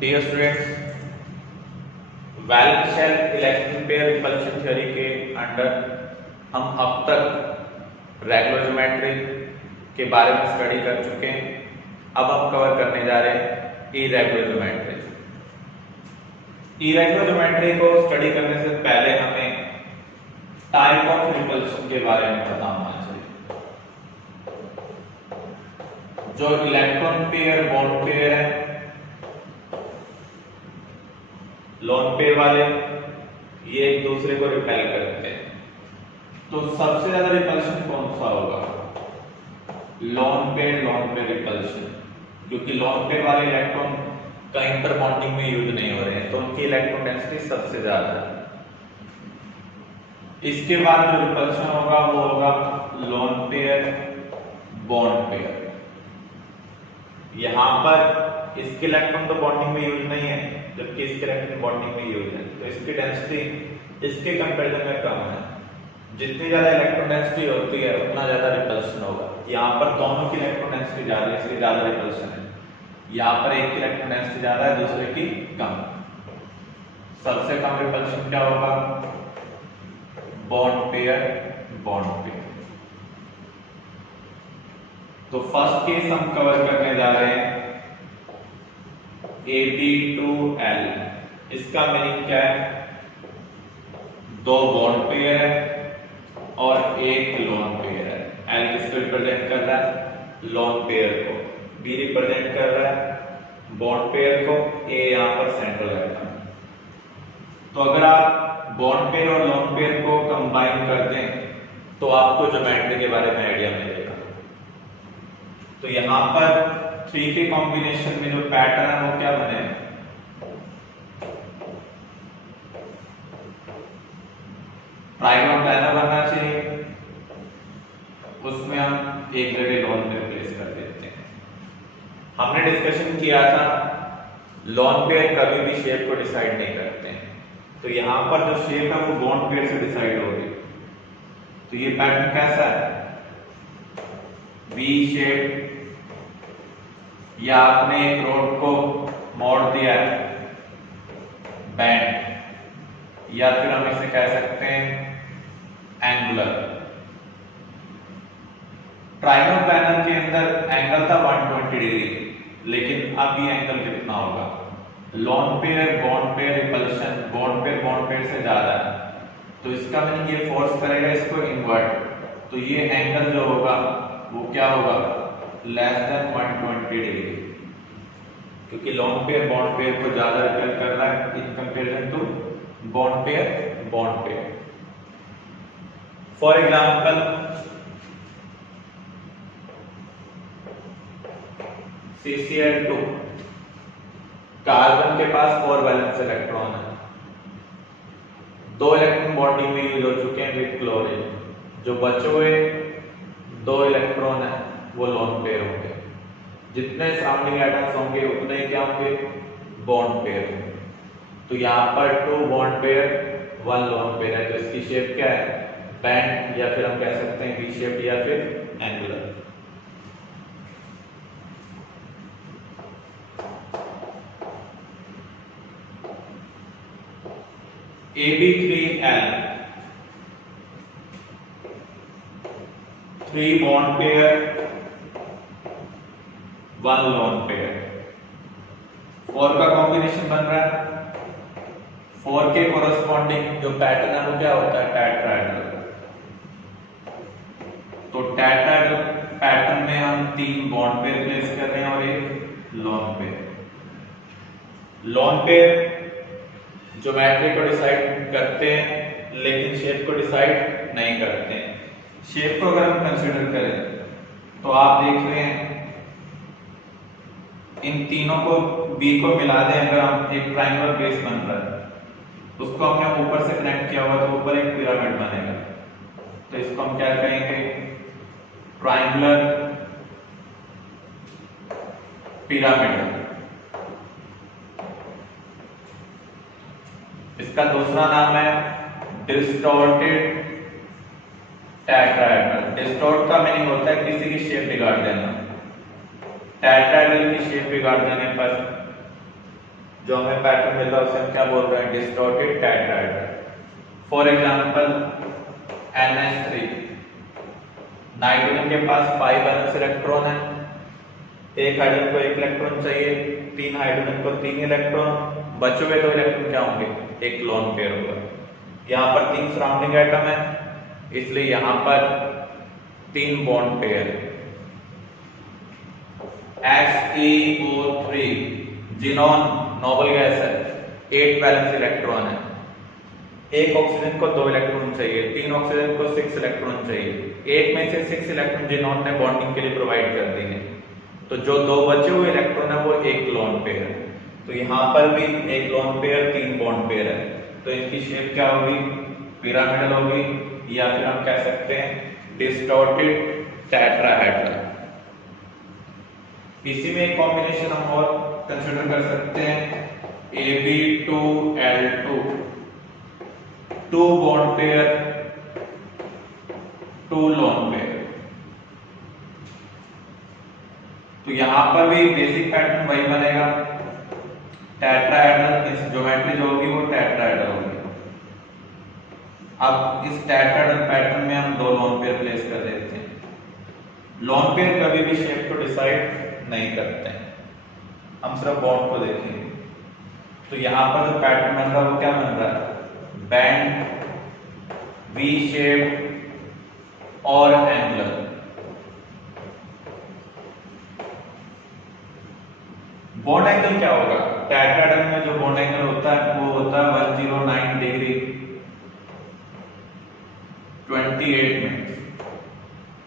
Dear students, valence shell electron pair repulsion theory के under हम अब तक रेगुलर ज्योमेट्री के बारे में स्टडी कर चुके हैं। अब हम कवर करने जा रहे हैं इरेगुलर ज्योमेट्री। इरेगुलर ज्योमेट्री को स्टडी करने से पहले हमें टाइप ऑफ रिपल्शन के बारे में पता होना चाहिए। जो इलेक्ट्रॉन पेयर बॉन्ड पेयर है, लोन पेयर वाले, ये एक दूसरे को रिपेल करते हैं। तो सबसे ज्यादा रिपल्शन कौन सा होगा? लोन पेयर रिपल्शन, क्योंकि लोन पेयर वाले इलेक्ट्रॉन का इंटर बॉन्डिंग में यूज नहीं हो रहे हैं, तो उनकी इलेक्ट्रॉन डेंसिटी सबसे ज्यादा है। इसके बाद जो रिपल्शन होगा वो होगा लोन पेयर बॉन्ड पेयर। यहां पर इसके इलेक्ट्रॉन तो बॉन्डिंग में यूज नहीं है, जबकि इसके इलेक्ट्रॉन बॉन्डिंग में यूज है, तो इसकी डेंसिटी इसके कंपैरिजन में कम है। जितनी ज्यादा इलेक्ट्रॉन डेंसिटी होती है उतना ज्यादा रिपल्शन होगा। यहाँ पर दोनों की इलेक्ट्रॉन डेंसिटी ज्यादा है, इसलिए ज्यादा रिपल्शन है। यहाँ पर एक की इलेक्ट्रॉन डेंसिटी ज्यादा है, दूसरे की कम। सबसे कम रिपल्शन क्या होगा? Bond pair. तो फर्स्ट केस हम कवर करने जा रहे हैं AB2L। इसका मीनिंग क्या है? दो बॉन्ड पेयर है और एक लोन पेयर है। L किसको रिप्रेजेंट कर रहा है? लोन पेयर को। B रिप्रेजेंट कर रहा है बॉन्ड पेयर को। A यहां पर सेंट्रल एटम। तो अगर आप बॉन्ड पेयर और लोन पेयर को कंबाइन कर दें तो आपको ज्योमेट्री के बारे में आइडिया मिलेगा। तो यहां पर 3 के कॉम्बिनेशन में जो पैटर्न है वो क्या बने? ट्राइगोनल पैनल बनना चाहिए। उसमें हम एक जगह लोन पेयर प्लेस कर देते हैं। हमने डिस्कशन किया था लोन पेयर कभी भी शेप को डिसाइड नहीं करते हैं, तो यहां पर जो शेप है वो बॉन्ड पेयर से डिसाइड हो रही। तो ये पैटर्न कैसा है? वी शेप, या आपने एक रोड को मोड़ दिया है बैंड, या फिर हम इसे कह सकते हैं एंगुलर। ट्राइगोनल पैनल के अंदर एंगल था 120 डिग्री, लेकिन अब ये एंगल कितना होगा? Loan pair bond pair repulsion bond pair से ज्यादा है, तो इसका मीनिंग ये फोर्स करेगा इसको इनवर्ट। तो ये एंगल जो होगा वो क्या होगा? लेस देन 120 डिग्री, क्योंकि लोन पेयर बॉन्ड पेयर को ज्यादा रिपेल कर रहा है in comparison to bond pair. For example, CCl2, carbon के पास 4 वैलेंस इलेक्ट्रॉन है। 2 इलेक्ट्रॉन बॉन्डिंग में यूज हो चुके हैं विद क्लोरीन। जो बचे हुए 2 इलेक्ट्रॉन है वो लोन पेयर होंगे। जितने सराउंडिंग एटम्स होंगे उतने क्या होंगे? बॉन्ड पेयर होंगे। तो यहाँ पर 2 बॉन्ड पेयर 1 लोन पेयर है, तो इसकी शेप क्या है? बैंड, या फिर हम कह सकते हैं वी शेप या फिर angular. AB3L, 3 bond pair 1 lone pair. 4 का कॉम्बिनेशन बन रहा है। 4 के कोरस्पॉन्डिंग जो पैटर्न है वो क्या होता है? टेट्राहेड्रल। तो टेट्राहेड्रल पैटर्न में हम 3 बॉन्ड पेयर प्लेस कर रहे हैं और एक lone pair. Lone pair geometry को डिसाइड करते हैं, लेकिन शेप को डिसाइड नहीं करते हैं। शेप को अगर हम कंसीडर करें तो आप देख रहे हैं इन तीनों को B को मिला दें, अगर हम एक ट्रायंगुलर बेस बन रहा है, उसको हमने ऊपर से कनेक्ट किया हुआ तो ऊपर एक पिरामिड बनेगा। तो इसको हम क्या कहेंगे? Triangular pyramid. इसका दूसरा नाम है डिस्टॉर्टेड टेट्राहेड्रल। डिस्टॉर्ट का मीनिंग होता है किसी की शेप बिगाड़ देना। टेट्राहेड्रल की शेप बिगाड़ देने पर जो हमें पैटर्न मिल रहा है उसे हम क्या बोल रहे हैं, distorted tetrahedral. For example NH3, nitrogen के पास 5 वैलेंस इलेक्ट्रॉन है, एक हाइड्रोजन को 1 इलेक्ट्रॉन चाहिए, 3 हाइड्रोजन को 3 इलेक्ट्रॉन, बचे हुए 2 इलेक्ट्रॉन क्या होंगे, एक लोन पेयर होगा। यहाँ पर 3 सराउंडिंग एटम है, इसलिए यहाँ पर 3 बॉन्ड पेयर है। HeO3 जिनॉन नोबल गैस है, 8 वैलेंस इलेक्ट्रॉन है, एक ऑक्सीजन को 2 इलेक्ट्रॉन चाहिए, 3 ऑक्सीजन को 6 इलेक्ट्रॉन चाहिए, एक में से 6 इलेक्ट्रॉन जिनॉन ने बॉन्डिंग के लिए प्रोवाइड कर दी है, तो जो 2 बचे हुए इलेक्ट्रॉन है वो एक लोन पेयर है। तो यहाँ पर भी एक लोन पेयर 3 बॉन्ड पेयर है, तो इसकी शेप क्या होगी, पिरामिडल होगी, या फिर हम कह सकते हैं डिस्टॉर्टेड टेट्राहेड्रल। इसी में एक कॉम्बिनेशन हम और कंसीडर कर सकते हैं, Ab2L2, 2 bond pair 2 lone pair. तो यहां पर भी बेसिक पैटर्न वही बनेगा, टेट्राहेड्रल, इस ज्योमेट्री जो होगी वो टेट्राहेड्रल होगी। अब इस टेट्राहेड्रल पैटर्न में हम 2 लोन पेयर प्लेस कर देते हैं। लोन पेयर कभी भी शेप को डिसाइड नहीं करते हैं, हम सिर्फ बॉन्ड को देखेंगे। तो यहां पर जो पैटर्न बन रहा है वो क्या बन रहा है, बैंड, वी शेप और एंगुलर। बॉन्ड एंगल क्या होगा, टेट्राहेड्रल में जो बॉन्ड एंगल होता है वो होता है 109 डिग्री 28 मिनट।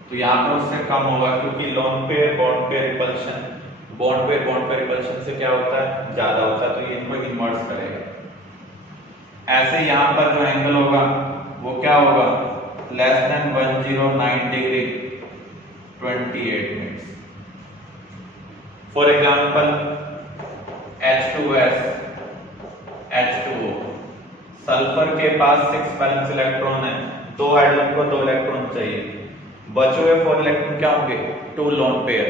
तो यहाँ पर उससे कम होगा, क्योंकि lone pair bond pair repulsion, bond pair repulsion से क्या होता है, ज्यादा होता है, तो ये इनको इन्वर्स करेगा। ऐसे यहाँ पर जो एंगल होगा वो क्या होगा, less then 109 degree 28 minutes. For example H2S, H2O, sulphur के पास 6 वैलेंस इलेक्ट्रॉन है, 2 हाइड्रोजन को 2 इलेक्ट्रॉन चाहिए, बचे हुए 4 इलेक्ट्रॉन क्या होंगे, 2 लोन पेयर।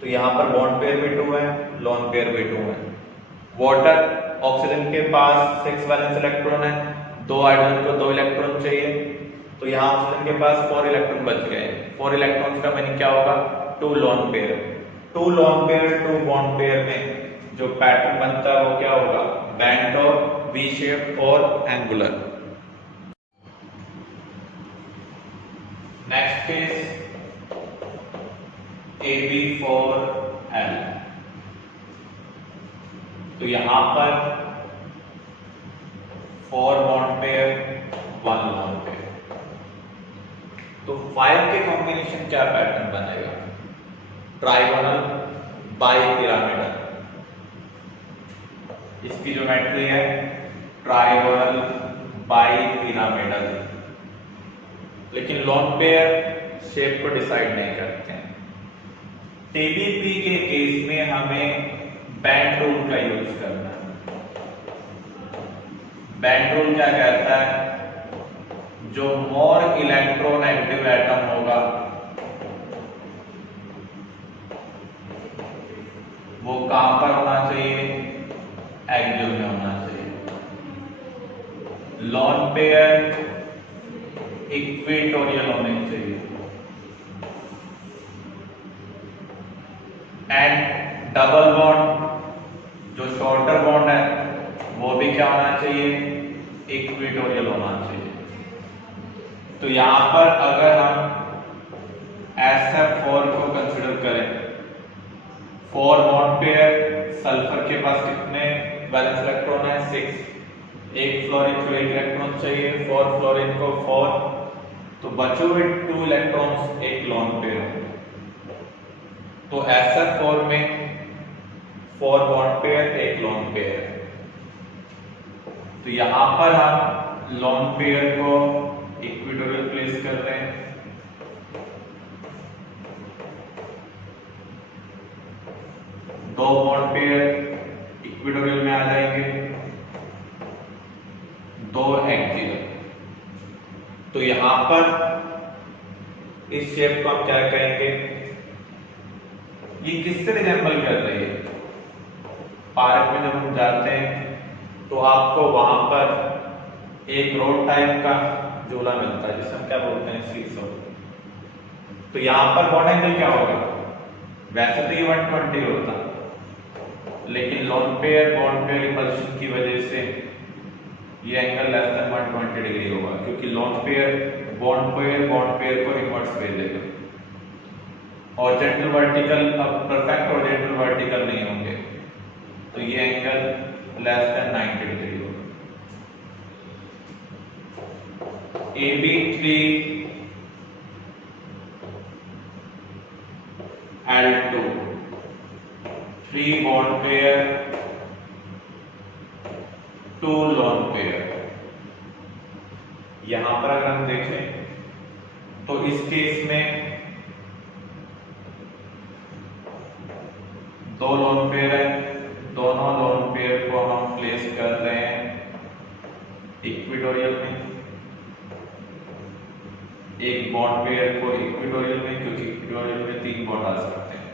तो यहाँ पर बॉन्ड पेयर भी 2 है, लोन पेयर भी 2 है। वाटर, ऑक्सीजन के पास 6 वैलेंस इलेक्ट्रॉन है, 2 हाइड्रोजन को 2 इलेक्ट्रॉन चाहिए, तो यहाँ ऑक्सीजन के पास 4 इलेक्ट्रॉन बच गए। 4 इलेक्ट्रॉन्स का मीनिंग क्या होगा, 2 lone pair. 2 lone pair 2 bond pair में जो पैटर्न बनता है वो क्या होगा, बैंड और वी शेप और एंगुलर। Next is AB4L। तो यहां पर 4 बॉन्ड पेयर 1 लोन पेयर। तो 5 के कॉम्बिनेशन क्या पैटर्न बनेगा, ट्राइगोनल बाइपिरामिडल। इसकी ज्योमेट्री है ट्राइगोनल बाइपिरामिडल, लेकिन लोन पेयर शेप को डिसाइड नहीं करते हैं। TBP के केस में हमें बैंड रूल का यूज करना है। बैंड रूल क्या कहता है, जो मोर इलेक्ट्रॉन एक्टिव एटम होगा वो कहां पर होना चाहिए, एक्सियल में होना चाहिए। लोन पेयर इक्वेटोरियल होने चाहिए, एंड डबल बॉन्ड जो शॉर्टर बॉन्ड है वो भी क्या होना चाहिए, इक्वेटोरियल होना चाहिए। तो यहां पर अगर हम SF4 को कंसीडर करें, 4 बॉन्ड पेयर, सल्फर के पास कितने वैलेंस इलेक्ट्रॉन है, 6, एक फ्लोरीन को 1 इलेक्ट्रॉन चाहिए, 4 फ्लोरीन को 4, तो बचे हुए 2 इलेक्ट्रॉन्स एक लोन पेयर है। तो SF4 में 4 बॉन्ड पेयर 1 लोन पेयर है। तो यहां पर हम लोन पेयर को इक्वेटोरियल प्लेस कर रहे हैं, दो बॉन्ड पेयर इक्वेटोरियल में आ जाएंगे, 2 एक्सियल। तो यहां पर इस शेप को हम क्या कहेंगे, ये किससे रिजेंबल कर रही है, पार्क में जब हम जाते हैं तो आपको वहां पर एक रोड टाइप का झूला मिलता है जिसे हम क्या बोलते हैं, सीसो। तो यहाँ पर बॉन्ड एंगल क्या होगा, वैसे तो ये 120 होता, लेकिन loan pair bond pair repulsion की वजह से ये एंगल लेस देन 120 डिग्री होगा, क्योंकि लोन पेयर बॉन्ड पेयर को इनवर्स भेजेगा। Horizontal vertical, perfect horizontal vertical नहीं होंगे, तो ये एंगल लेस देन 90 डिग्री होगा। AB3 L2 3 bond pair 2 lone pair। यहां पर अगर हम देखें तो इस केस में 2 लोन पेयर है, दोनों लोन पेयर को हम प्लेस कर रहे हैं इक्वेटोरियल में, एक बॉन्ड पेयर को इक्वेटोरियल में, क्योंकि इक्वेटोरियल में 3 बॉन्ड आ सकते हैं,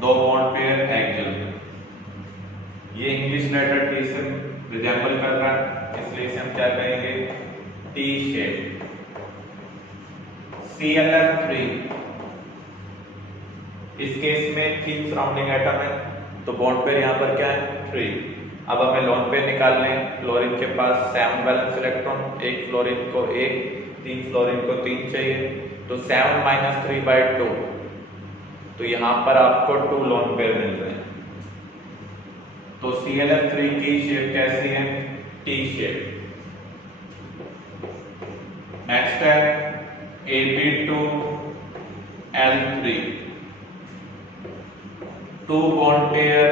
2 बॉन्ड पेयर एक्सियल में। ये इंग्लिश लेटर टी से रिजेंबल कर रहा है, इसलिए इसे हम क्या कहेंगे, टी शेप। ClF3 इस केस में 3 सराउंडिंग एटम है, तो बॉन्ड पेयर यहाँ पर क्या है, 3। अब हमें लोन पेयर निकालने हैं। फ्लोरीन के पास 7 वैलेंस इलेक्ट्रॉन, एक फ्लोरीन को 1, 3 फ्लोरीन को 3 चाहिए, तो 7 - 3/2, तो यहाँ पर आपको 2 लोन पेयर मिल रहे हैं। तो ClF3 की शेप कैसी है, टी शेप। नेक्स्ट है AB2 L3 2 bond pair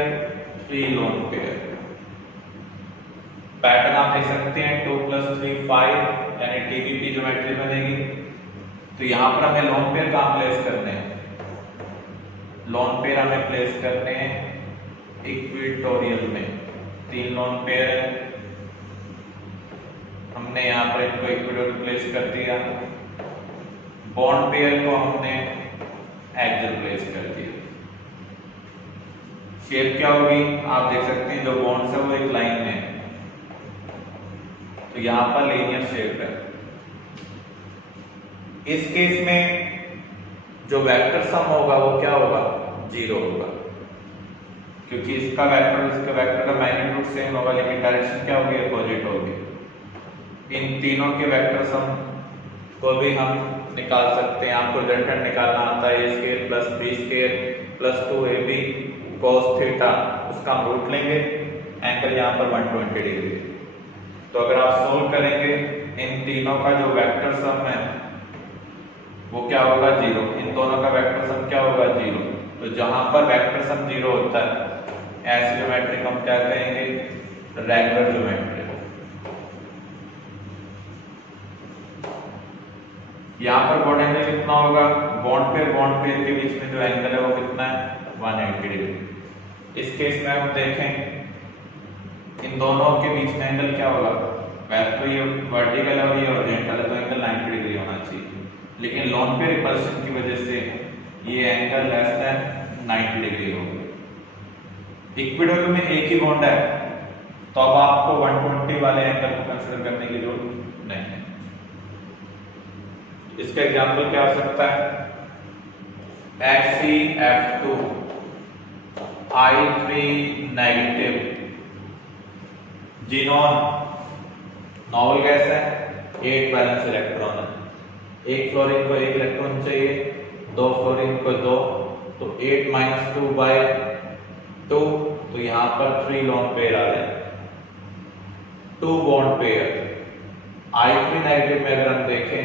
3 lone pair. Pattern आप देख सकते हैं 2 + 3 5, यानी TBP ज्योमेट्री बनेगी। तो यहां पर हमें लोन पेयर कहां प्लेस करने हैं, लोन पेयर हमें प्लेस करने हैं इक्वेटोरियल में। 3 लोन पेयर है, हमने यहां पर इनको इक्वेटोरियल प्लेस कर दिया, बॉन्ड पेयर को हमने एक्सियल प्लेस कर दिया। शेप क्या होगी, आप देख सकते हैं जो बॉन्ड्स है वो एक लाइन में है, तो यहां पर लीनियर शेप है। इस केस में जो वेक्टर सम होगा वो क्या होगा, 0 होगा, क्योंकि इसका वेक्टर इसका वेक्टर का मैग्नीट्यूड सेम होगा, लेकिन डायरेक्शन क्या होगी, अपोजिट होगी। इन तीनों के वेक्टर सम को भी हम निकाल सकते हैं। आपको रिजल्टेंट निकालना आता है, A² + B² + 2AB cos theta, उसका हम रूट लेंगे, एंगल यहाँ पर 120 डिग्री। तो अगर आप सोल्व करेंगे इन तीनों का जो वेक्टर सम है वो क्या होगा, 0। इन दोनों का वेक्टर सम क्या होगा, 0। तो जहां पर वेक्टर सम 0 होता है ऐसी ज्योमेट्री को हम क्या कहेंगे, रेगुलर ज्योमेट्री। यहाँ पर बॉन्ड एंगल कितना होगा, बॉन्ड पेयर के बीच में जो एंगल है वो कितना है, 180 डिग्री। इस केस में हम देखें इन दोनों के बीच में एंगल क्या होगा, वैसे तो ये वर्टिकल है और ये हॉरिजॉन्टल है, तो एंगल 90 डिग्री होना चाहिए, लेकिन लोन पेयर रिपल्शन की वजह से ये एंगल लेस देन 90 डिग्री होगा। इक्वेटोरियल में एक ही बॉन्ड है, तो अब आपको 120 वाले एंगल को कंसीडर करने की जरूरत नहीं है। इसका एग्जांपल क्या हो सकता है, HCF2 I3- xenon novel gas है, 8 वैलेंस इलेक्ट्रॉन है, एक फ्लोरीन को 1 इलेक्ट्रॉन चाहिए, 2 फ्लोरीन को 2, तो 8 - 2/2, तो यहां पर 3 लोन पेयर आ रहे हैं, 2 बॉन्ड पेयर। I3- में अगर हम देखें,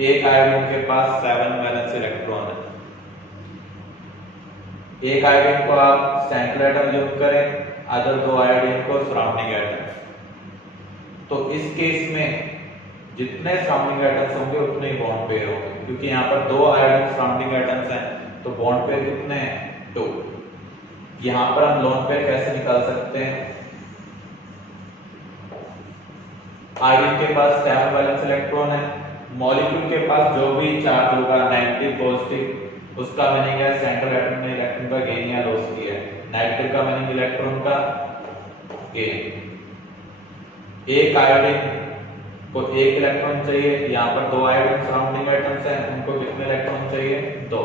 एक आयोडीन के पास 7 वैलेंस इलेक्ट्रॉन है, एक आयोडीन को आप सेंट्रल एटम यूज करें, अदर 2 आयोडीन को सराउंडिंग एटम। तो इस केस में जितने सराउंडिंग एटम्स होंगे उतने ही बॉन्ड पेयर होंगे, क्योंकि यहाँ पर 2 आयोडीन सराउंडिंग एटम्स हैं, तो बॉन्ड पेयर कितने हैं, 2। यहाँ पर हम लोन पेयर कैसे निकाल सकते हैं, आयोडीन के पास 7 वैलेंस इलेक्ट्रॉन है, मॉलिक्यूल के पास जो भी चार्ज होगा नेगेटिव पॉजिटिव, उसका मीनिंग है सेंट्रल एटम ने इलेक्ट्रॉन का गेन या लॉस किया है, नेगेटिव का मीनिंग इलेक्ट्रॉन का गेन। एक आयोडीन को एक इलेक्ट्रॉन चाहिए, यहाँ पर दो आयोडीन सराउंडिंग एटम्स हैं, उनको कितने इलेक्ट्रॉन चाहिए? दो।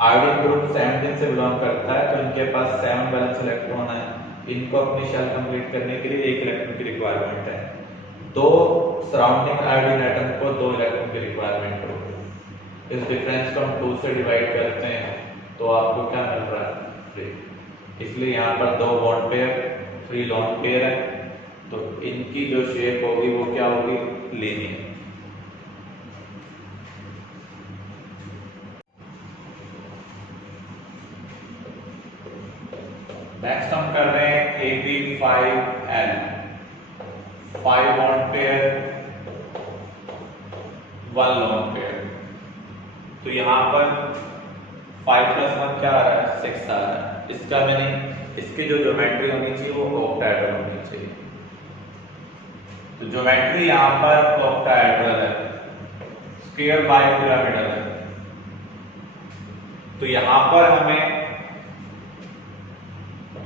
आयोडीन ग्रुप 17 से बिलोंग करता है, तो इनके पास 7 वैलेंस इलेक्ट्रॉन है। इनको अपनी शेल कंप्लीट करने के लिए एक इलेक्ट्रॉन की रिक्वायरमेंट है। दो सराउंडिंग आयोडीन एटम को दो इलेक्ट्रॉन की रिक्वायरमेंट होगी। इस डिफरेंस को हम 2 से डिवाइड करते हैं तो आपको क्या मिल रहा है? 3। इसलिए यहाँ पर दो बॉन्ड पेयर, 3 लोन पेयर है, तो इनकी जो शेप होगी वो क्या होगी? लीनियर। नेक्स्ट हम कर रहे हैं AB5L, 5 bond pair, 1 lone pair. तो यहाँ पर 5 + 1 क्या आ रहा है? 6 आ रहा है। इसका मीनिंग इसकी जो ज्योमेट्री होनी चाहिए वो ऑक्टाहेड्रल होनी चाहिए। तो ज्योमेट्री यहाँ पर ऑक्टाहेड्रल है, स्क्वायर बाइपिरामिडल है। तो यहाँ पर हमें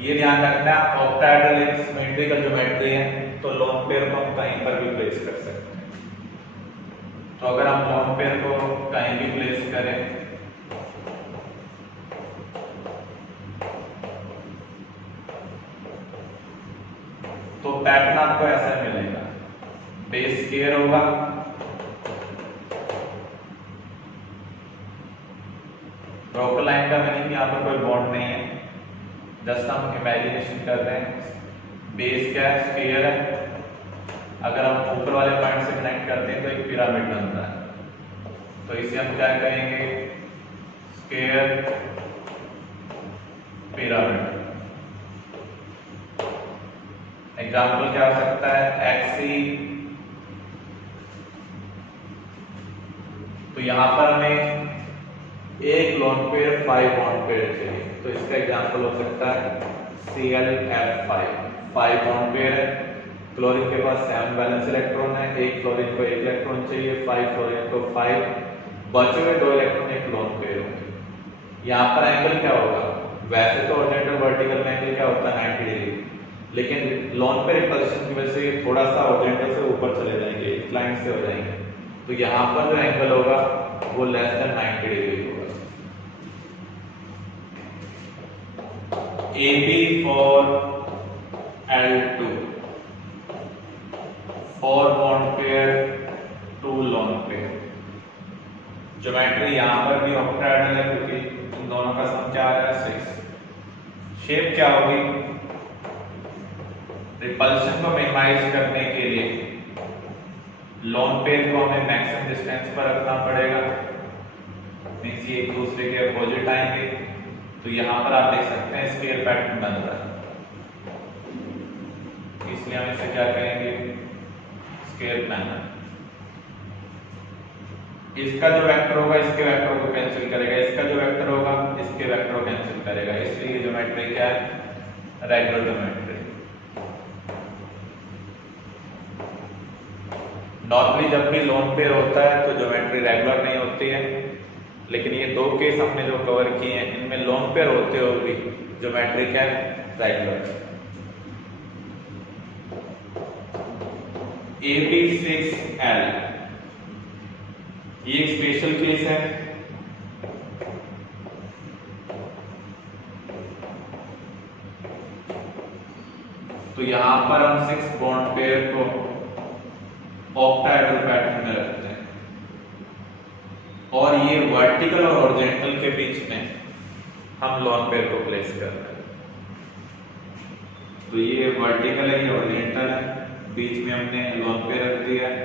ये ध्यान रखना है ऑक्टाहेड्रल एक सिमेट्रिकल ज्योमेट्री है, तो लोन पेयर को हम कहीं पर भी प्लेस कर सकते हैं। तो अगर हम लोन पेयर को कहीं भी प्लेस करें तो पैटर्न आपको ऐसा मिलेगा, बेस स्क्वायर होगा, ब्रोकन लाइन का मीनिंग यहाँ पर कोई बॉन्ड नहीं है, जस्ट हम इमेजिनेशन कर रहे हैं। बेस क्या है? स्क्वायर है। अगर हम ऊपर वाले पॉइंट से कनेक्ट करते हैं तो एक पिरामिड बनता है, तो इसे हम क्या कहेंगे? Square pyramid. एग्जाम्पल क्या हो सकता है? XC। तो यहां पर हमें एक लोन पेयर 5 बॉन्ड पेयर चाहिए, तो इसका एग्जांपल हो सकता है ClF5, 5 बॉन्ड पेयर है। क्लोरीन के पास 7 वैलेंस इलेक्ट्रॉन है, एक फ्लोरीन को 1 इलेक्ट्रॉन चाहिए, 5 फ्लोरीन को 5, बचे हुए 2 इलेक्ट्रॉन एक लोन पेयर होंगे। यहाँ पर एंगल क्या होगा? वैसे तो हॉरिजॉन्टल वर्टिकल में एंगल क्या होता है? 90 डिग्री, लेकिन लोन पेयर रिपल्शन की वजह से ये थोड़ा सा हॉरिजॉन्टल से ऊपर चले जाएंगे, इंक्लाइन से हो जाएंगे, तो यहाँ पर जो एंगल होगा वो लेस देन 90 डिग्री होगा। AB for L2, 4 bond pair, 2 lone pair. Geometry यहाँ पर भी ऑक्टाहेड्रल है क्योंकि इन दोनों का सम क्या आ रहा है? 6। शेप क्या होगी? रिपल्शन को मिनिमाइज करने के लिए लोन पेयर को हमें मैक्सिमम डिस्टेंस पर रखना पड़ेगा, मींस ये एक दूसरे के अपोजिट आएंगे। तो यहाँ पर आप देख सकते हैं स्क्वायर पैटर्न बन रहा है, इसलिए हम इसे क्या कहेंगे? Square pattern. इसका जो वेक्टर होगा इसके वेक्टर को कैंसिल करेगा, इसका जो वेक्टर होगा इसके वेक्टर को कैंसिल करेगा, इसलिए ये ज्योमेट्री क्या है? Regular geometry. नॉर्मली जब भी लोन पेयर होता है तो ज्योमेट्री रेगुलर नहीं होती है, लेकिन ये 2 केस हमने जो कवर किए हैं इनमें लोन पेयर होते हुए भी ज्योमेट्री क्या है? रेगुलर। AB6L, ये एक स्पेशल केस है। तो यहां पर हम 6 बॉन्ड पेयर को ऑक्टाहेड्रल पैटर्न में रखते हैं और ये वर्टिकल और हॉरिजॉन्टल के बीच में हम लोन पेयर को प्लेस कर रहे हैं। तो ये वर्टिकल है, ये हॉरिजॉन्टल है, बीच में हमने लोन पेयर रख दिया है।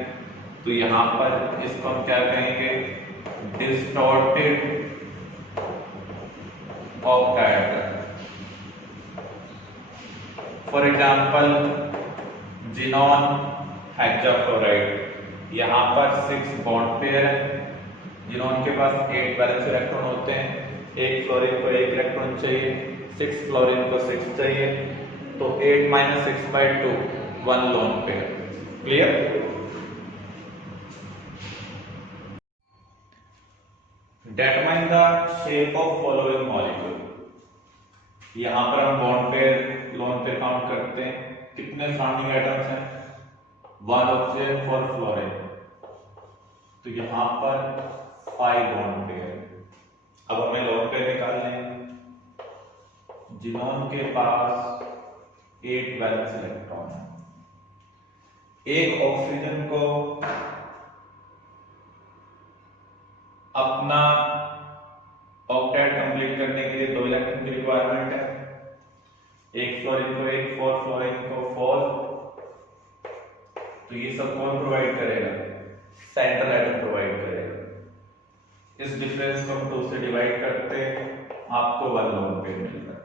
तो यहां पर इसको हम क्या कहेंगे? Distorted octahedral. For example xenon hexafluoride, यहाँ पर 6 बॉन्ड पेयर है, जिनॉन के पास 8 वैलेंस इलेक्ट्रॉन होते हैं, एक फ्लोरीन को 1 इलेक्ट्रॉन चाहिए, 6 फ्लोरीन को 6 चाहिए, तो 8 - 6/2 1 lone pair. Clear? Determine the shape of following molecule. यहां पर हम bond pair lone pair count करते हैं, कितने सराउंडिंग एटम्स हैं, 1 ऑक्सीजन 4 फ्लोरीन, तो यहां पर 5 बॉन्ड पेयर। अब हमें लोन पेयर निकालने हैं। जिनोन के पास 8 वैलेंस इलेक्ट्रॉन है, एक ऑक्सीजन को अपना ऑक्टेट कंप्लीट करने के लिए 2 इलेक्ट्रॉन की रिक्वायरमेंट है, एक फ्लोरीन को 1, 4 फ्लोरीन को 4, तो ये सब कौन प्रोवाइड करेगा, सेंट्रल एटम प्रोवाइड करेगा। इस डिफरेंस को हम 2 से डिवाइड करते हैं, आपको 1 लोन पेयर मिलता है।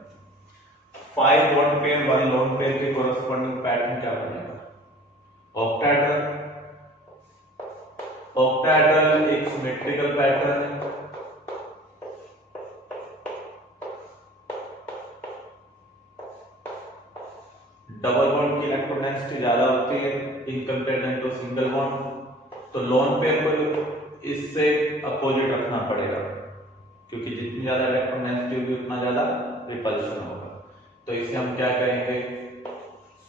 5 बॉन्ड पेयर 1 लोन पेयर के कोरस्पॉन्डिंग पैटर्न क्या बनेगा, ऑक्टाहेड्रल। ऑक्टाहेड्रल एक सिमेट्रिकल पैटर्न है, डबल बॉन्ड की इलेक्ट्रॉन डेंसिटी ज्यादा होती है in comparison to single bond, तो लोन पेयर को इससे अपोजिट रखना पड़ेगा, क्योंकि जितनी ज्यादा इलेक्ट्रॉन डेंसिटी होगी उतना ज्यादा रिपल्शन होगा। तो इसे हम क्या करेंगे,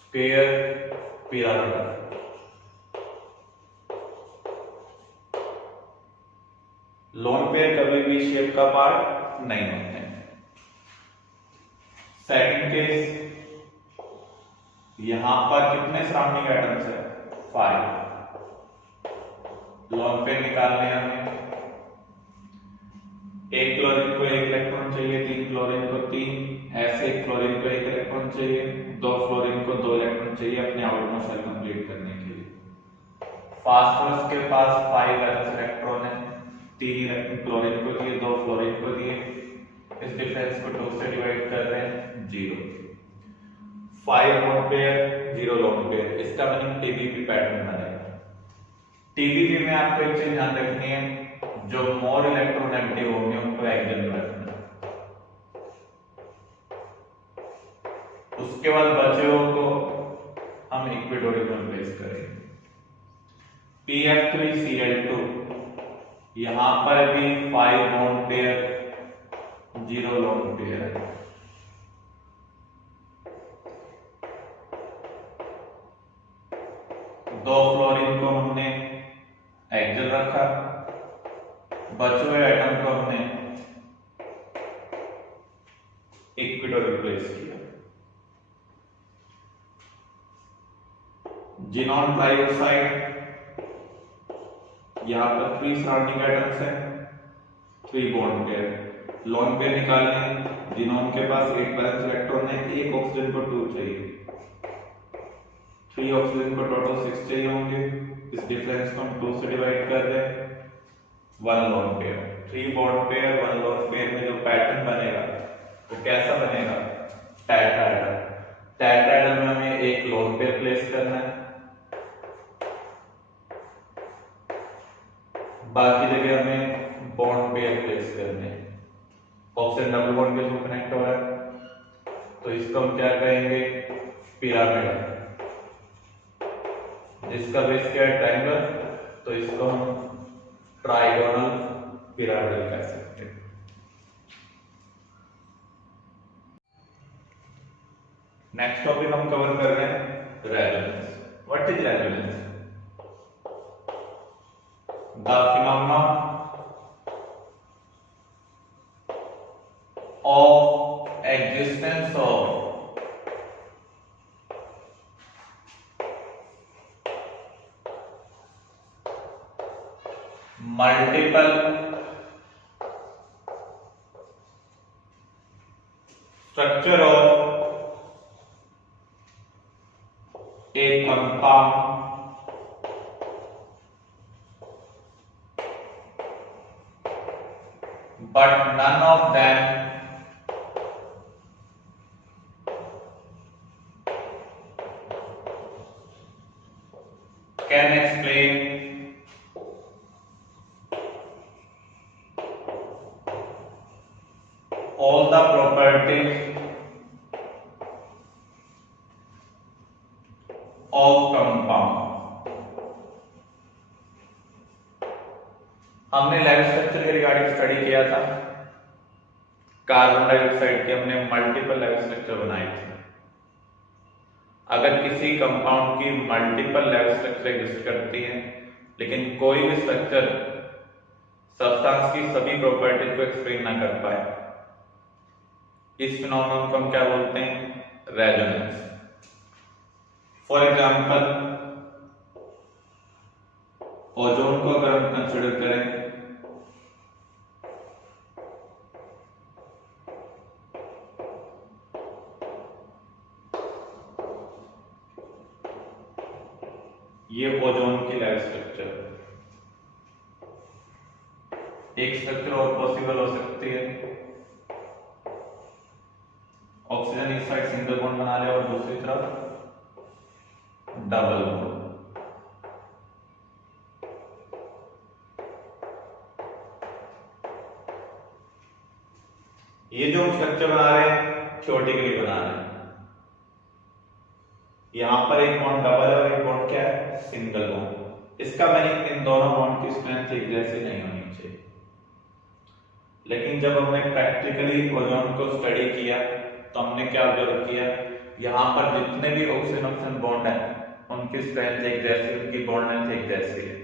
स्क्वायर पिरामिड। लोन पेयर कभी भी शेप का पार्ट नहीं होते हैं। सेकंड केस, यहां पर कितने सराउंडिंग एटम्स है, 5। लोन पेयर निकालने हमें, एक क्लोरीन को 1 इलेक्ट्रॉन चाहिए, 3 क्लोरीन को 3, ऐसे एक फ्लोरीन को 1 इलेक्ट्रॉन चाहिए, 2 फ्लोरीन को 2 इलेक्ट्रॉन चाहिए अपने आउटरमोस्ट शेल कंप्लीट करने के लिए। फास्फोरस के पास 5 वैलेंस इलेक्ट्रॉन है, 3 इलेक्ट्रॉन क्लोरीन को दिए, 2 फ्लोरीन को दिए, इस डिफरेंस को 2 से डिवाइड कर रहे हैं, 0। 5 बॉन्ड पेयर 0 लोन पेयर, इसका मीनिंग टीबीपी पैटर्न बनेगा। टीबीपी में आपको एक चीज ध्यान रखनी है, जो मोर इलेक्ट्रोनेगेटिव होंगे उनको एक्सियल में रखना, उसके बाद बचे को हम इक्विटोरियल में प्लेस करेंगे। PF3Cl2, यहां पर भी 5 बॉन्ड पेयर 0 लोन पेयर है, दो फ्लोरीन को हमने एक्सियल रखा, बचे हुए एटम को हमने इक्विटोरियल प्लेस किया। जिनॉन ट्राइऑक्साइड, यहां पर 3 सराउंडिंग एटम्स हैं, 3 बॉन्ड पेयर। लोन पेयर निकालने, जिनॉन के पास 8 वैलेंस इलेक्ट्रॉन है, एक ऑक्सीजन को 2 चाहिए, 3 ऑक्सीजन को टोटल 6 चाहिए होंगे, इस डिफरेंस को हम 2 से डिवाइड कर रहे हैं, 1 lone pair. 3 bond pair 1 lone pair में जो पैटर्न बनेगा वो कैसा बनेगा, टेट्राहेड्रल। टेट्राहेड्रल में हमें एक लोन पेयर प्लेस करना है, बाकी जगह हमें बॉन्ड पेयर प्लेस करने हैं। ऑक्सीजन डबल बॉन्ड के थ्रू कनेक्ट हो रहा है, तो इसको हम क्या कहेंगे, पिरामिड। जिसका बेस क्या है, ट्रायंगल, तो इसको हम ट्राइगोनल पिरामिड कह सकते हैं। नेक्स्ट टॉपिक हम कवर कर रहे हैं resonance. What is resonance? The phenomenon of existence of multiple structure of a compound but none of them can explain all the properties of compound। हमने लाइफ स्ट्रक्चर के regarding study किया था, carbon dioxide के हमने multiple life अगर किसी compound की multiple level structure exist करती है लेकिन कोई भी स्ट्रक्चर सब्सटेंस की सभी प्रॉपर्टीज को एक्सप्लेन ना कर पाए, इस फिनोमेनन को हम क्या बोलते हैं? रेजोनेंस। फॉर एग्जांपल ओजोन को अगर हम कंसिडर करें, ये ओजोन की लेवल स्ट्रक्चर, एक स्ट्रक्चर और पॉसिबल हो सकती है, ऑक्सीजन इस साइड सिंगल बॉन्ड बना ले और दूसरी तरफ डबल बॉन्ड। ये जो स्ट्रक्चर बना रहे हैं थ्योरेटिकली बना रहे हैं, यहां पर एक बॉन्ड डबल है और एक बॉन्ड क्या है? Single bond. इसका मीनिंग इन दोनों बॉन्ड की स्ट्रेंथ एक जैसी नहीं होनी चाहिए। लेकिन जब हमने प्रैक्टिकली ओजोन को स्टडी किया तो हमने क्या ऑब्जर्व किया, यहाँ पर जितने भी ऑक्सीजन ऑक्सीजन बॉन्ड है उनकी स्ट्रेंथ एक जैसी, उनकी बॉन्ड लेंथ एक जैसी है।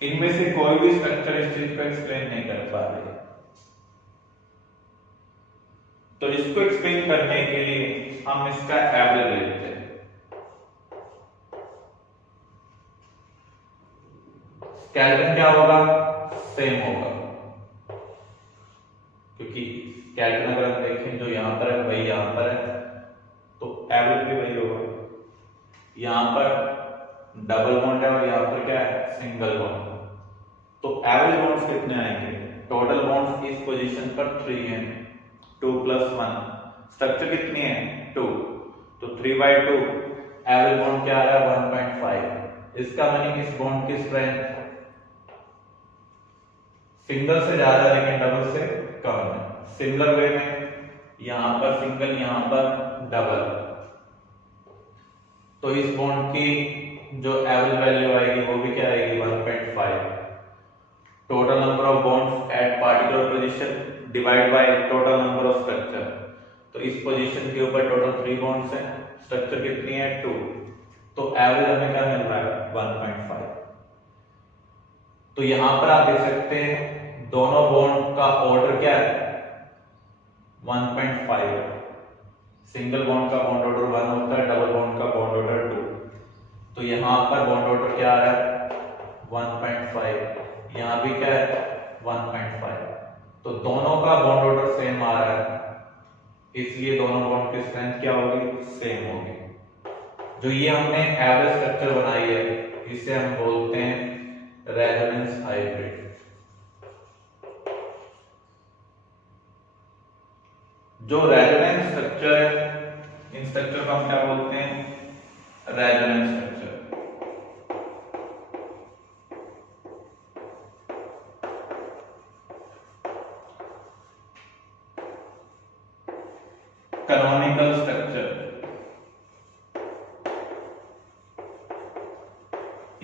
इनमें से कोई भी स्ट्रक्चर इस चीज को एक्सप्लेन नहीं कर पा रही। तो इसको एक्सप्लेन करने के लिए हम इसका एवरेज लेते हैं। स्केलेटन क्या होगा? सेम होगा, क्योंकि स्केलेटन अगर हम देखें जो यहां पर है वही यहां पर है, तो एवरेज भी वही होगा। यहां पर डबल बॉन्ड है और यहां पर क्या है? Single bond. तो एवरेज बॉन्ड्स कितने आएंगे? टोटल बॉन्ड्स इस पोजीशन पर 3 हैं, 2 + 1। स्ट्रक्चर कितनी है? 2, तो 3/2। एवरेज बॉन्ड क्या आ रहा है? 1.5। इसका मीनिंग इस बॉन्ड की स्ट्रेंथ सिंगल से ज्यादा लेकिन डबल से कम है। सिमिलर वे में यहां पर सिंगल, यहां पर डबल, तो इस बॉन्ड की जो एवरेज वैल्यू आएगी वो भी क्या आएगी? 1.5। Total number of bonds eight particular position divide by total number of structure. तो इस पोजीशन के ऊपर टोटल 3 बॉन्ड्स हैं, स्ट्रक्चर कितनी है? 2, तो एवरेज हमें क्या मिल रहा है? 1.5। तो यहां पर आप देख सकते हैं दोनों बॉन्ड का ऑर्डर क्या है? 1.5 है। सिंगल बॉन्ड का बॉन्ड ऑर्डर 1 होता है, डबल बॉन्ड का बॉन्ड ऑर्डर 2। तो यहां पर बॉन्ड ऑर्डर क्या आ रहा है? 1.5। यहां भी क्या है? 1.5। तो दोनों का बॉन्ड ऑर्डर सेम आ रहा है, इसलिए दोनों बॉन्ड की स्ट्रेंथ क्या होगी? सेम होगी। जो ये हमने एवरेज स्ट्रक्चर बनाई है इसे हम बोलते हैं रेजोनेंस हाइब्रिड। जो रेजोनेंस स्ट्रक्चर है इन स्ट्रक्चर को हम क्या बोलते हैं? Resonance structure. कैनोनिकल स्ट्रक्चर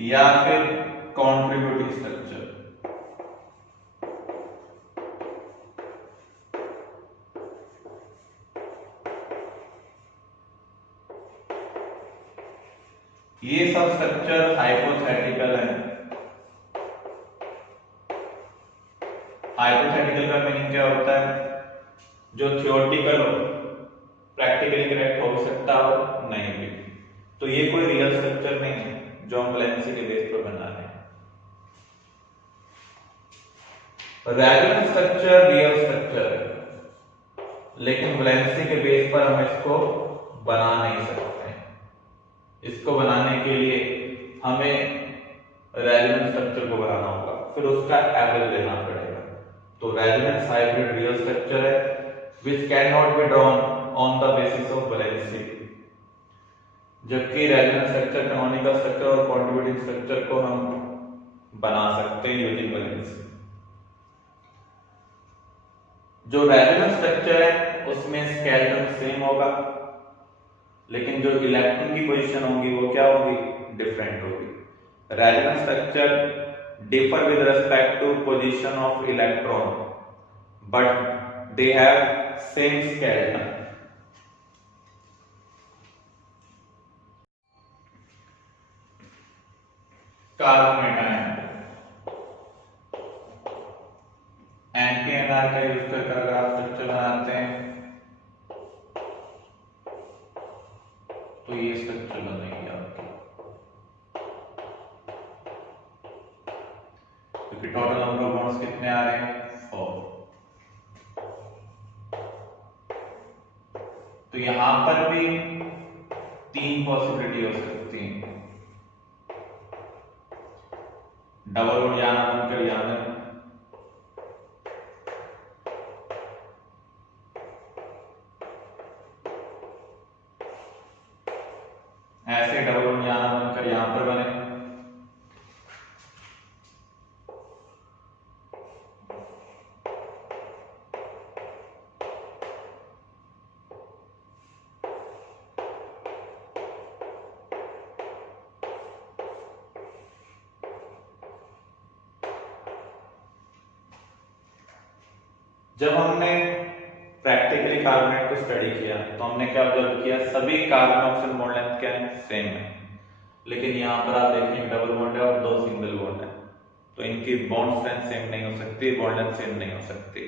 या फिर कॉन्ट्रीब्यूटिंग स्ट्रक्चर। ये सब स्ट्रक्चर हाइपोथेटिकल है। हाइपोथेटिकल का मीनिंग क्या होता है? जो थियोरेटिकल हो, प्रैक्टिकली करेक्ट हो सकता हो, नहीं भी। तो ये कोई रियल स्ट्रक्चर नहीं है जो हम वैलेंसी के बेस पर बना रहे हैं। रेजोनेंस स्ट्रक्चर रियल स्ट्रक्चर है, लेकिन वैलेंसी के बेस पर हम इसको बना नहीं सकते। इसको बनाने के लिए हमें रेजोनेंस स्ट्रक्चर को बनाना होगा, फिर उसका एवरेज लेना पड़ेगा। तो रेजोनेंस हाइब्रिड रियल स्ट्रक्चर है which cannot be drawn on the basis of valency, जबकि रेजोनेंस स्ट्रक्चर, कैनोनिकल स्ट्रक्चर और कॉन्ट्रीब्यूटिंग स्ट्रक्चर को हम बना सकते हैं यूजिंग वैलेंसी। जो रेजोनेंस स्ट्रक्चर है उसमें स्केलेटन सेम होगा, लेकिन जो इलेक्ट्रॉन की पोजीशन होगी वो क्या होगी? डिफरेंट होगी। Resonance structure differ with respect to position of electron but they have same skeleton। कार्बोनेटायन NPNR का यूज कर अगर आप स्ट्रक्चर बनाते हैं तो ये स्ट्रक्चर बनेगी आपकी। क्योंकि टोटल नंबर ऑफ बॉन्ड्स कितने आ रहे हैं 4। तो यहां पर भी 3 पॉसिबिलिटी हो सकती हैं। डबल बॉन्ड यहाँ बनकर यहाँ में, ऐसे डबल बॉन्ड यहाँ बनकर यहाँ पर बने, जब हमने प्रैक्टिकली कार्बोनेट को स्टडी किया तो हमने क्या ऑब्जर्व किया, सभी कार्बन ऑक्सीजन बॉन्ड लेंथ क्या है, सेम है। लेकिन यहाँ पर आप देखेंगे डबल बॉन्ड है और 2 सिंगल बॉन्ड है, तो इनकी बॉन्ड स्ट्रेंथ सेम नहीं हो सकती, बॉन्ड लेंथ सेम नहीं हो सकती।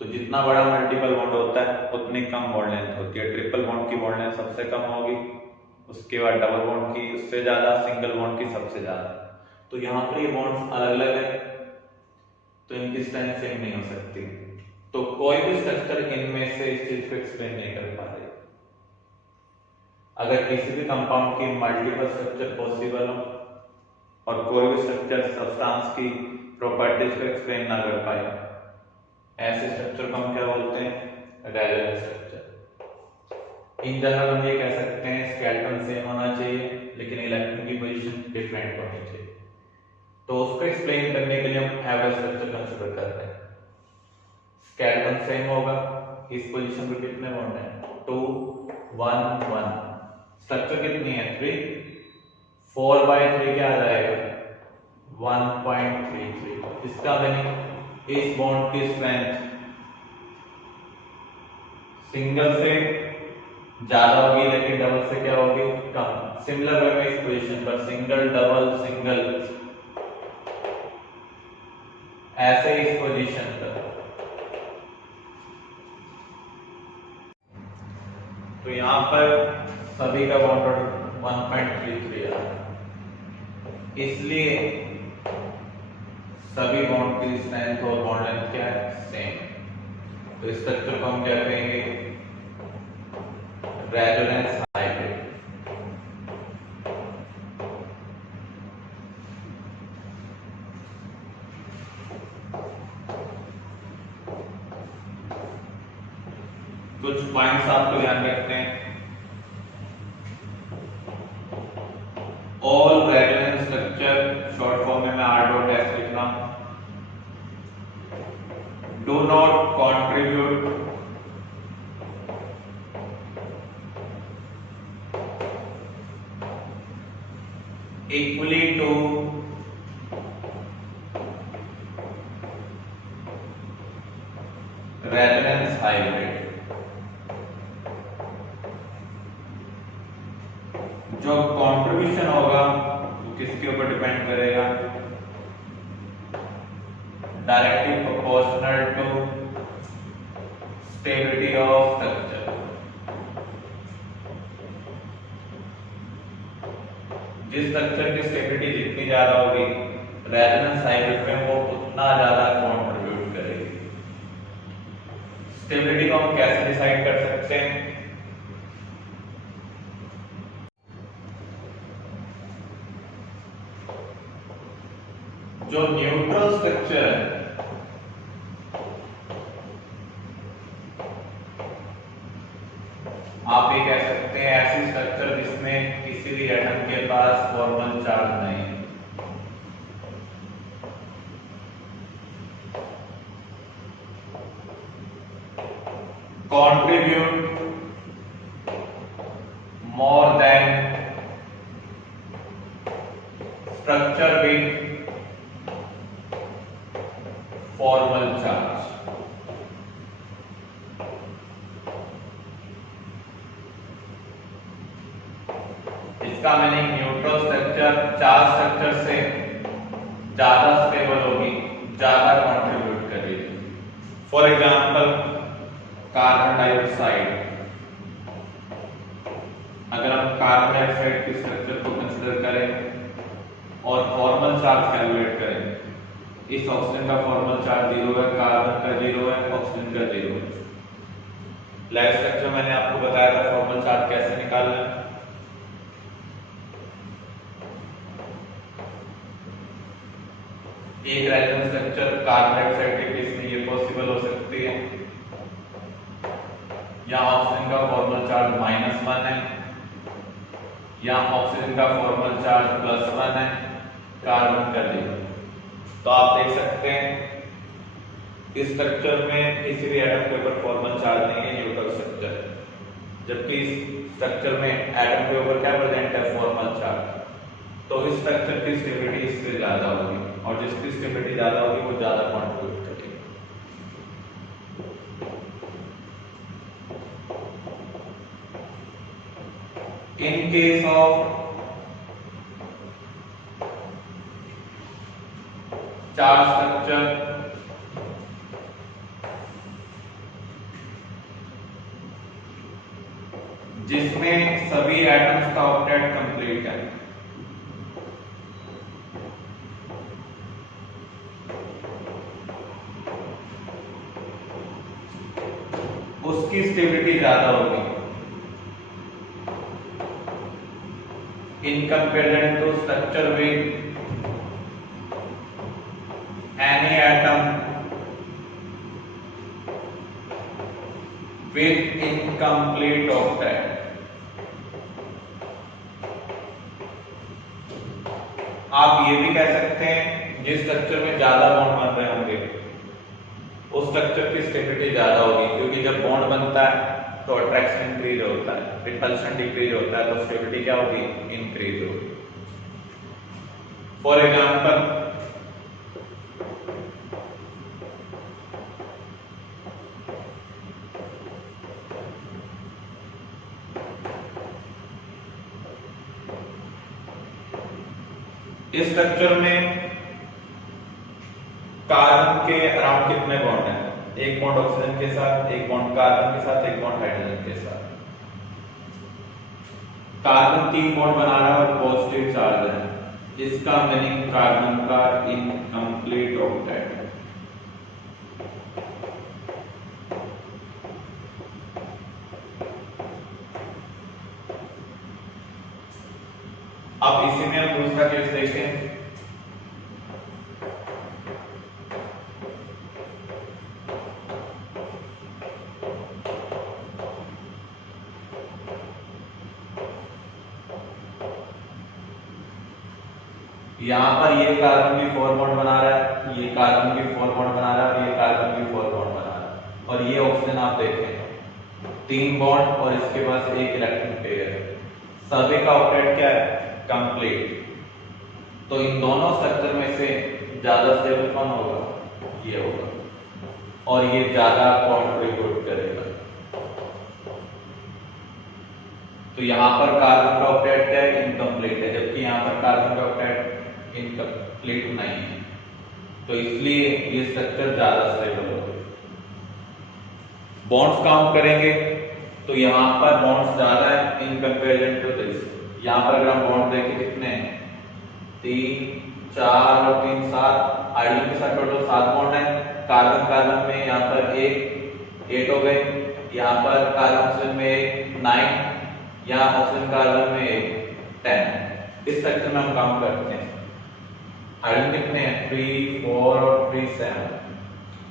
तो जितना बड़ा मल्टीपल बॉन्ड होता है उतनी कम बॉन्ड लेंथ होती है। ट्रिपल बॉन्ड की बॉन्ड लेंथ सबसे कम होगी, उसके बाद डबल बॉन्ड की उससे ज्यादा, सिंगल बॉन्ड की सबसे ज्यादा। तो यहाँ पर ये बॉन्ड्स अलग अलग है तो इनकी स्ट्रेंथ सेम नहीं हो सकती। तो कोई भी स्ट्रक्चर इनमें से इस चीज को एक्सप्लेन नहीं कर पा रहे। अगर किसी भी कंपाउंड की मल्टीपल स्ट्रक्चर पॉसिबल हो और कोई भी स्ट्रक्चर सब्सटेंस की प्रॉपर्टीज को एक्सप्लेन ना कर पाए, ऐसे स्ट्रक्चर को हम क्या बोलते हैं, रेजोनेंस स्ट्रक्चर। इन जनरल हम ये कह सकते हैं स्केलेटन सेम होना चाहिए लेकिन इलेक्ट्रॉन की पोजीशन डिफरेंट होनी चाहिए। तो उसको एक्सप्लेन करने के लिए हम एवरेज स्ट्रक्चर कंसीडर करते हैं। स्केलेटन सेम होगा, इस पोजीशन पे कितने बॉन्ड हैं 2 1 1, स्ट्रक्चर कितनी है 3, 4/3 क्या आ जाएगा 1.33। इसका मीनिंग इस बॉन्ड की स्ट्रेंथ सिंगल से ज्यादा होगी लेकिन डबल से क्या होगी कम। सिमिलर वे में इस पोजीशन पर सिंगल डबल सिंगल, ऐसे इस पोजीशन पर। तो यहां पर सभी का बॉन्ड 1.33 आ रहा है, इसलिए सभी बॉन्ड की स्ट्रेंथ और बॉन्ड लेंथ क्या है सेम। तो इस स्ट्रक्चर को हम क्या कहेंगे, रेजोनेंस हाइब्रिड। कुछ पॉइंट्स आपको ध्यान रखते हैं। All resonance structure, short form में मैं R.S लिख रहा हूं, do not contribute equally to resonance hybrid। जो कंट्रीब्यूशन होगा वो किसके ऊपर डिपेंड करेगा, directly proportional to stability of structure. जिस स्ट्रक्चर की स्टेबिलिटी जितनी ज्यादा होगी रेजोनेंस हाइब्रिड में वो उतना ज्यादा कंट्रीब्यूट करेगी। स्टेबिलिटी को हम कैसे डिसाइड कर सकते हैं, जो न्यूट्रल स्ट्रक्चर है आप ये कह सकते हैं ऐसी स्ट्रक्चर जिसमें किसी भी एटम के पास फॉर्मल चार्ज नहीं है। contribute more than structure with formal charge। इसका इसका meaning neutral structure charge structure से ज्यादा स्टेबल होगी, ज्यादा कंट्रीब्यूट करेगी। फॉर एग्जांपल कार्बन डाइऑक्साइड, अगर हम कार्बन डाइऑक्साइड के स्ट्रक्चर को कंसीडर करें और फॉर्मल चार्ज कैलकुलेट करें, इस ऑक्सीजन का फॉर्मल चार्ज 0 है, कार्बन का 0 है, ऑक्सीजन का 0 है। लैब स्ट्रक्चर मैंने आपको बताया था फॉर्मल चार्ज कैसे निकालना है। एक रेजोनेंस स्ट्रक्चर कार्बन डाइऑक्साइड के केस में ये पॉसिबल हो सकती है, या ऑक्सीजन का फॉर्मल चार्ज -1 है, या ऑक्सीजन का फॉर्मल चार्ज +1 है, कार्बन का 0। तो आप देख सकते हैं इस स्ट्रक्चर में किसी भी एटम के ऊपर फॉर्मल चार्ज नहीं है, न्यूट्रल स्ट्रक्चर है, जबकि इस स्ट्रक्चर में एटम के ऊपर क्या प्रेजेंट है, फॉर्मल चार्ज। तो इस स्ट्रक्चर की स्टेबिलिटी इससे ज्यादा होगी, और जिसकी स्टेबिलिटी ज्यादा होगी वो ज्यादा कंट्रीब्यूट करेगी। In case of charge structure जिसमें सभी एटम्स का ऑक्टेट कंप्लीट है, उसकी स्टेबिलिटी ज्यादा होगी in comparison to structure with any atom with incomplete octet। आप ये भी कह सकते हैं जिस स्ट्रक्चर में ज्यादा बॉन्ड बन रहे होंगे उस स्ट्रक्चर की स्टेबिलिटी ज्यादा होगी, क्योंकि जब बॉन्ड बनता है तो अट्रैक्शन इंक्रीज होता है, रिपल्शन डिक्रीज होता है, तो स्टेबिलिटी क्या होगी, इंक्रीज होगी। फॉर एग्जांपल इस स्ट्रक्चर में कार्बन के अराउंड कितने बॉन्ड हैं, एक बॉन्ड ऑक्सीजन के साथ, एक बॉन्ड कार्बन के साथ, एक बॉन्ड हाइड्रोजन के साथ। कार्बन 3 बॉन्ड बना रहा है और पॉजिटिव चार्ज है, इसका मीनिंग कार्बन का इनकम्प्लीट ऑक्टेट है। अब इसी में हम दूसरा केस देखें। यहां पर ये कार्बन भी 4 बॉन्ड बना रहा है, ये कार्बन भी 4 बॉन्ड बना रहा है, और ये कार्बन भी 4 बॉन्ड बना रहा है, और ये ऑक्सीजन आप देखें 3 बॉन्ड और इसके पास एक इलेक्ट्रॉन पेयर है, सभी का ऑक्टेट क्या है, कंप्लीट। तो इन दोनों स्ट्रक्चर में से ज्यादा स्टेबल कौन होगा, ये होगा, और ये ज्यादा कंट्रीब्यूट करेगा। तो यहां पर कार्बन का ऑक्टेट क्या है, इनकम्प्लीट है, जबकि यहां पर कार्बन का ऑक्टेट इनकम्प्लीट नहीं है, तो इसलिए ये स्ट्रक्चर ज्यादा स्टेबल होगा। बॉन्ड्स काउंट करेंगे तो यहां पर बॉन्ड्स ज्यादा है इन कंपैरिजन टू दिस। यहां पर अगर हम बॉन्ड देखें कितने हैं, 3 4 और 3 7, हाइड्रोजन के साथ टोटल 7 बॉन्ड है, कार्बन कार्बन में यहां पर 8 हो गए, यहां पर कार्बन ऑक्सीजन में 9, यहां ऑक्सीजन कार्बन में 10। इस स्ट्रक्चर में हम काउंट करते हैं हाइड्रोजन कितने हैं, 3 4 और 3 7,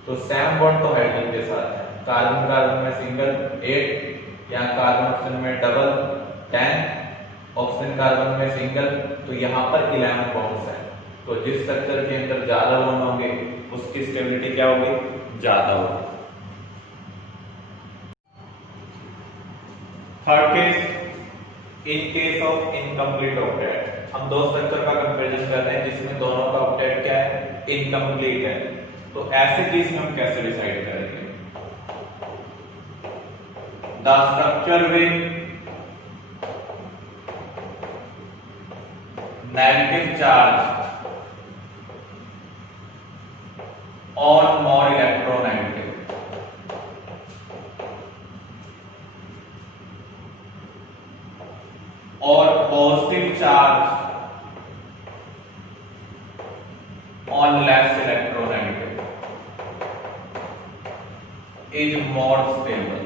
तो 7 बॉन्ड तो हाइड्रोजन के साथ है, कार्बन कार्बन में सिंगल 8, यहाँ कार्बन ऑक्सीजन में डबल 10, ऑक्सीजन कार्बन में सिंगल, तो यहाँ पर 11 बॉन्ड्स हैं। तो जिस स्ट्रक्चर के अंदर ज्यादा बॉन्ड होंगे उसकी स्टेबिलिटी क्या होगी, ज्यादा होगी। Third case, in case of incomplete octet, हम दो स्ट्रक्चर का कंपैरिजन कर रहे हैं जिसमें दोनों का ऑक्टेट क्या है, इनकम्प्लीट है। तो ऐसे केस में हम कैसे डिसाइड करेंगे, the structure with negative charge on more electronegative or positive charge on less electronegative is more stable.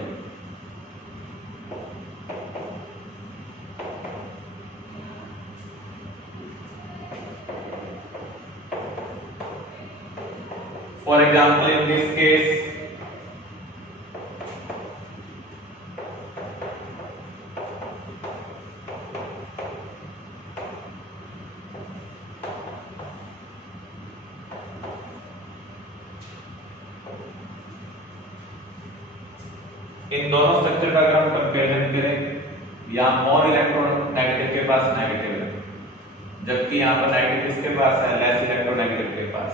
For example, in this case, इन दोनों स्ट्रक्चर का अगर हम कंपेरिजन करें, यहाँ मोर इलेक्ट्रोनेगेटिव के पास नेगेटिव है, जबकि यहाँ पर नेगेटिव किसके पास है, लेस इलेक्ट्रोनेगेटिव के पास।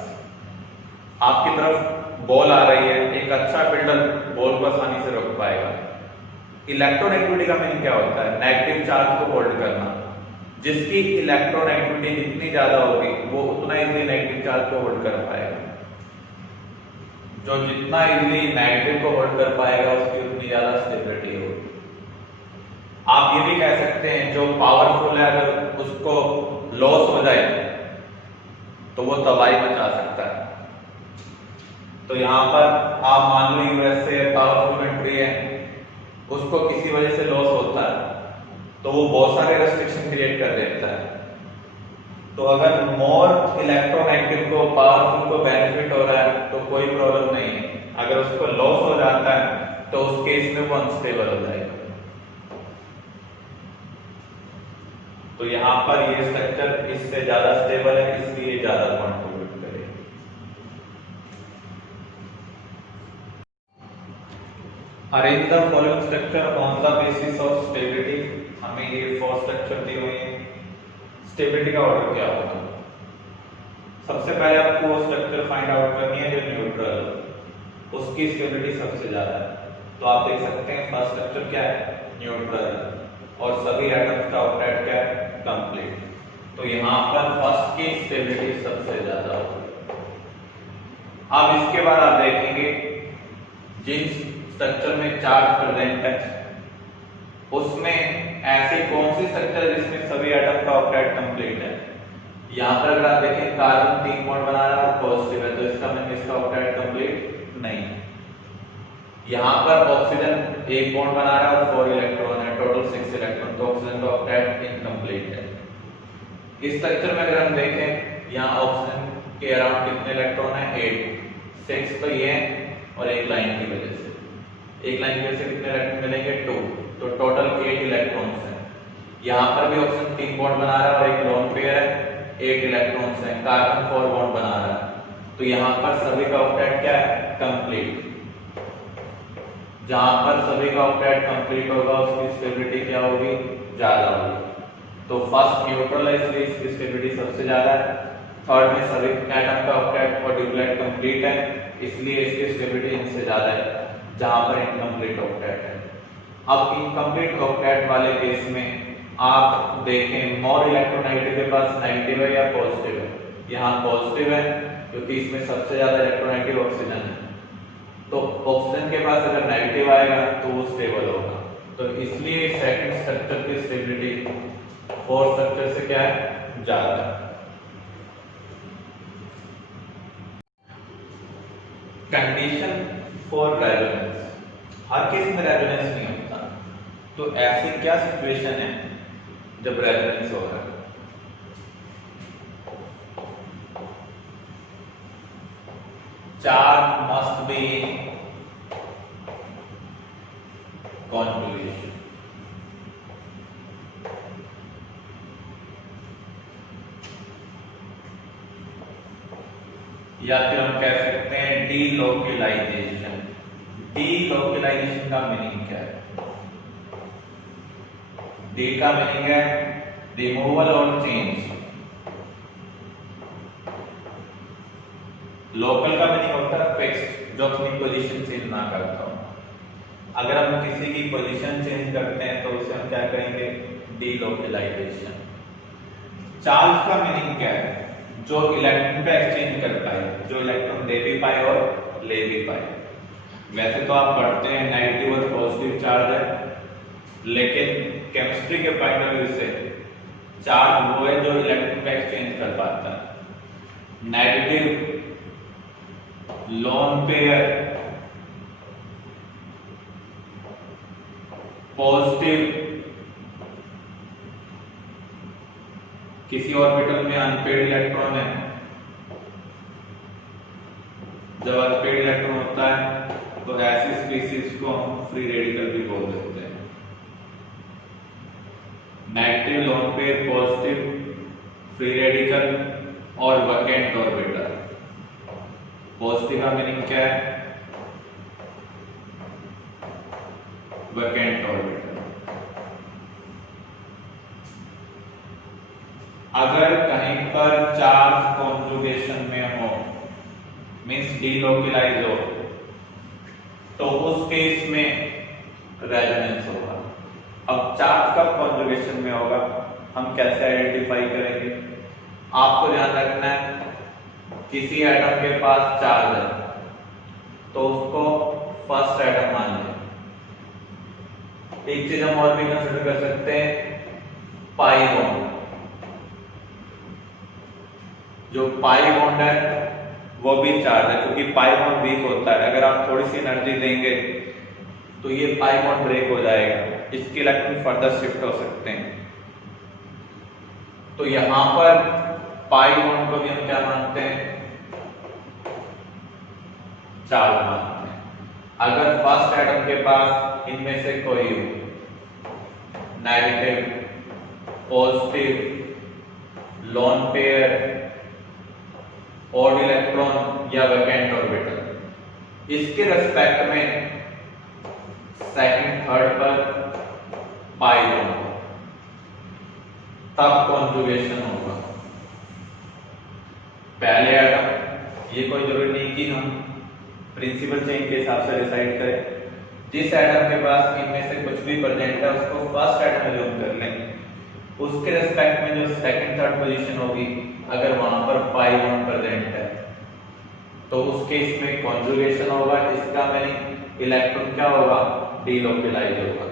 आपकी तरफ बॉल आ रही है, एक अच्छा फील्डर बॉल को आसानी से रोक पाएगा। इलेक्ट्रोनेगेटिविटी का मीनिंग क्या होता है, नेगेटिव चार्ज को होल्ड करना। जिसकी इलेक्ट्रोनेगेटिविटी जितनी ज्यादा होगी वो उतना इजीली नेगेटिव चार्ज को होल्ड कर पाएगा। जो जितना इजीली नेगेटिव को होल्ड कर पाएगा उसकी उतनी ज्यादा स्टेबिलिटी होगी। आप ये भी कह सकते हैं जो पावरफुल है अगर उसको लॉस हो जाए तो वो तबाही मचा सकता है। तो यहाँ पर आप मान लो यूएसए पावरफुल कंट्री है, उसको किसी वजह से लॉस होता है तो वो बहुत सारे रेस्ट्रिक्शन क्रिएट कर देता है। तो अगर मोर इलेक्ट्रोनेगेटिव को पावरफुल को बेनिफिट हो रहा है तो कोई प्रॉब्लम नहीं है। अगर उसको लॉस हो जाता है तो उस केस में वो अनस्टेबल हो जाएगा। तो यहाँ पर ये स्ट्रक्चर इससे ज्यादा स्टेबल है, इसलिए ज्यादा कंट्रीब्यूट करेगा। Arrange the following structure on the basis of stability. हमें ये 4 स्ट्रक्चर दिए हुए हैं। स्टेबिलिटी का ऑर्डर क्या होगा? सबसे पहले आपको वो स्ट्रक्चर फाइंड आउट करनी है जो न्यूट्रल, उसकी स्टेबिलिटी सबसे ज्यादा है। तो आप देख सकते हैं फर्स्ट स्ट्रक्चर क्या है, न्यूट्रल, और सभी एटम्स का ऑक्टेट क्या है, कंप्लीट। तो यहाँ पर फर्स्ट की स्टेबिलिटी सबसे ज्यादा होगी। अब इसके बाद आप देखेंगे जिन स्ट्रक्चर में चार्ज प्रेजेंट है उसमें ऐसी कौन सी स्ट्रक्चर है जिसमें सभी एटम का ऑक्टेट कंप्लीट है। यहाँ पर अगर आप देखें कार्बन 3 बॉन्ड बना रहा है और पॉजिटिव है, तो इसका मतलब इसका ऑक्टेट कंप्लीट नहीं। यहाँ पर ऑक्सीजन 1 बॉन्ड बना रहा है और 4 इलेक्ट्रॉन है, टोटल 6 इलेक्ट्रॉन, तो ऑक्सीजन का ऑक्टेट इनकम्प्लीट है। इस स्ट्रक्चर में अगर हम देखें यहाँ ऑक्सीजन के अराउंड कितने इलेक्ट्रॉन है, 8, 6 तो ये और एक लाइन की वजह से, एक लाइन की वजह से कितने इलेक्ट्रॉन मिलेंगे, 2, तो टोटल 8 इलेक्ट्रॉन्स हैं। यहाँ पर भी ऑक्सीजन 3 बॉन्ड बना रहा है और एक लोन पेयर है, 8 इलेक्ट्रॉन्स हैं। कार्बन 4 बॉन्ड बना रहा है, तो यहाँ पर सभी का ऑक्टेट क्या है, कंप्लीट। जहां पर सभी का ऑक्टेट कंप्लीट होगा उसकी स्टेबिलिटी क्या होगी, ज्यादा होगी। तो फर्स्ट न्यूट्रल है इसलिए इसकी स्टेबिलिटी सबसे ज्यादा है। थर्ड में सभी एटम का ऑक्टेट और ड्यूप्लेट कंप्लीट है इसलिए इसकी स्टेबिलिटी इनसे ज्यादा है, जहां पर इनकम्प्लीट ऑक्टेट है। अब इनकम्प्लीट ऑक्टेट वाले केस में आप देखें मोर इलेक्ट्रोनेगेटिव के पास नेगेटिव है या पॉजिटिव है। यहाँ पॉजिटिव है क्योंकि इसमें सबसे ज्यादा इलेक्ट्रोनेगेटिव ऑक्सीजन है, तो ऑक्सीजन के पास अगर नेगेटिव आएगा तो वो स्टेबल होगा। तो इसलिए सेकंड स्ट्रक्चर की स्टेबिलिटी फोर्थ स्ट्रक्चर से क्या है, ज्यादा है। Condition for resonance, her case में रेजोनेंस नहीं होता, तो ऐसी क्या सिचुएशन है जब रेजोनेंस हो रहा है। चार्ज मस्ट बी कॉन्जुगेशन, या फिर हम कह सकते हैं डीलोकलाइजेशन। डीलोकलाइजेशन का मीनिंग क्या है? डी का मीनिंग है रिमूवल और चेंज, लोकल का मीनिंग होता है फिक्स्ड, जो अपनी पोजीशन चेंज ना करता हो। अगर हम किसी की पोजीशन चेंज करते हैं तो उसे हम क्या कहेंगे, डीलोकलाइजेशन। चार्ज का मीनिंग क्या है? जो इलेक्ट्रॉन का एक्सचेंज कर पाए, जो इलेक्ट्रॉन दे भी पाए और ले भी पाए। वैसे तो आप पढ़ते हैं नेगेटिव और पॉजिटिव चार्ज है, लेकिन केमिस्ट्री के पॉइंट ऑफ व्यू से चार्ज वो है जो इलेक्ट्रॉन का एक्सचेंज कर पाता है। नेगेटिव लोन पेयर, पॉजिटिव किसी ऑर्बिटल में अनपेड इलेक्ट्रॉन है। जब अनपेड इलेक्ट्रॉन होता है तो ऐसी स्पीसीज को हम फ्री रेडिकल भी बोल देते हैं। Negative lone pair, positive free radical और वैकेंट ऑर्बिटल। पॉजिटिव का मीनिंग क्या है? Vacant orbital. अगर कहीं पर चार्ज कॉन्जुगेशन में हो, मींस डीलोकलाइज हो, तो उस केस में रेजोनेंस होगा। अब चार्ज कब कॉन्जुगेशन में होगा, हम कैसे आइडेंटिफाई करेंगे? आपको ध्यान रखना है, किसी एटम के पास चार्ज है तो उसको फर्स्ट एटम मान लें। एक चीज हम और भी कंसिडर कर सकते हैं, पाई बॉन्ड। जो पाई बॉन्ड है वो भी चार्ज है, क्योंकि पाई बॉन्ड वीक होता है। अगर आप थोड़ी सी एनर्जी देंगे तो ये पाई बॉन्ड ब्रेक हो जाएगा, इसके इलेक्ट्रॉन फर्दर शिफ्ट हो सकते हैं। तो यहां पर पाई बॉन्ड को भी हम क्या मानते हैं? चार्ज मानते हैं। अगर फर्स्ट एटम के पास इनमें से कोई हो, negative, positive, lone pair, odd electron या वैकेंट ऑर्बिटल, इसके रेस्पेक्ट में सेकंड थर्ड पर पाई बॉन्ड, तब कॉन्जुगेशन होगा। पहले एटम, ये कोई जरूरी नहीं कि हम प्रिंसिपल चेन के हिसाब से डिसाइड करें। जिस एटम के पास इनमें से कुछ भी प्रेजेंट है उसको फर्स्ट एटम में जोन कर लें। उसके रेस्पेक्ट में जो सेकंड थर्ड पोजीशन होगी, अगर वहां पर पाई बॉन्ड प्रेजेंट है तो उस केस में कॉन्जुगेशन होगा। इसका मीनिंग इलेक्ट्रॉन क्या होगा? डीलोकलाइज होगा।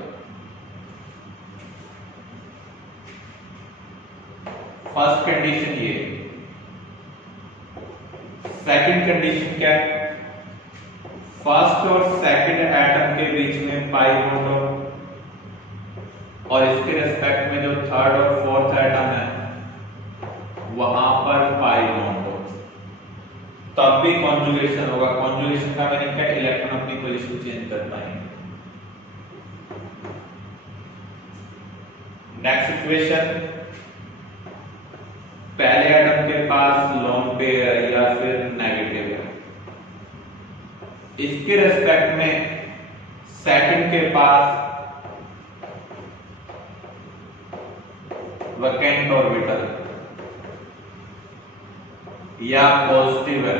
फर्स्ट कंडीशन ये। सेकंड कंडीशन क्या है? फर्स्ट और सेकंड एटम के बीच में पाई बॉन्ड हो और इसके रेस्पेक्ट में जो थर्ड और फोर्थ एटम है वहां पर पाई बॉन्ड हो, तब भी कॉन्जुगेशन होगा। कॉन्जुगेशन का मीनिंग क्या है? इलेक्ट्रॉन अपनी पोजीशन चेंज कर पाएंगे। नेक्स्ट इक्वेशन, पहले एटम के पास लोन पेयर है या फिर नेगेटिव है, इसके रेस्पेक्ट में सेकंड के पास वैकेंट ऑर्बिटल या पॉजिटिव है,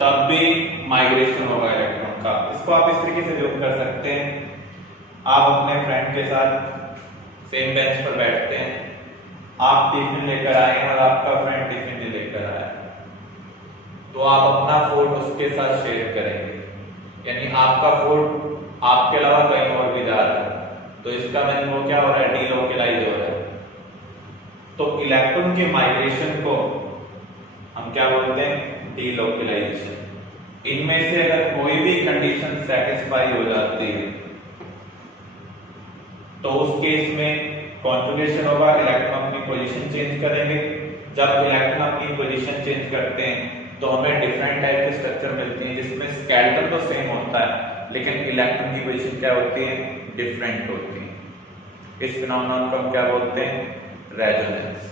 तब भी माइग्रेशन होगा इलेक्ट्रॉन का। इसको आप इस तरीके से जोड़ कर सकते हैं, आप अपने फ्रेंड के साथ सेम बेंच पर बैठते हैं, आप टिफिन लेकर आए और आपका फ्रेंड टिफिन नहीं लेकर आया, तो आप अपना फूड उसके साथ शेयर करेंगे, यानी आपका फूड आपके अलावा कहीं और भी जा रहा है, तो इसका मीनिंग वो क्या हो रहा है? डीलोकलाइज हो रहा है। तो इलेक्ट्रॉन के माइग्रेशन को हम क्या बोलते हैं? डीलोकलाइजेशन। इनमें से अगर कोई भी कंडीशन सेटिस्फाई हो जाती है तो उस केस में कॉन्जुगेशन होगा, इलेक्ट्रॉन अपनी पोजीशन चेंज करेंगे। जब इलेक्ट्रॉन अपनी पोजीशन चेंज करते हैं तो हमें डिफरेंट टाइप के स्ट्रक्चर मिलती हैं, जिसमें स्केलेटन तो सेम होता है लेकिन इलेक्ट्रॉन की पोजीशन क्या होती है? डिफरेंट होती है। इस फिनोमेनन को हम क्या बोलते हैं? रेजोनेंस।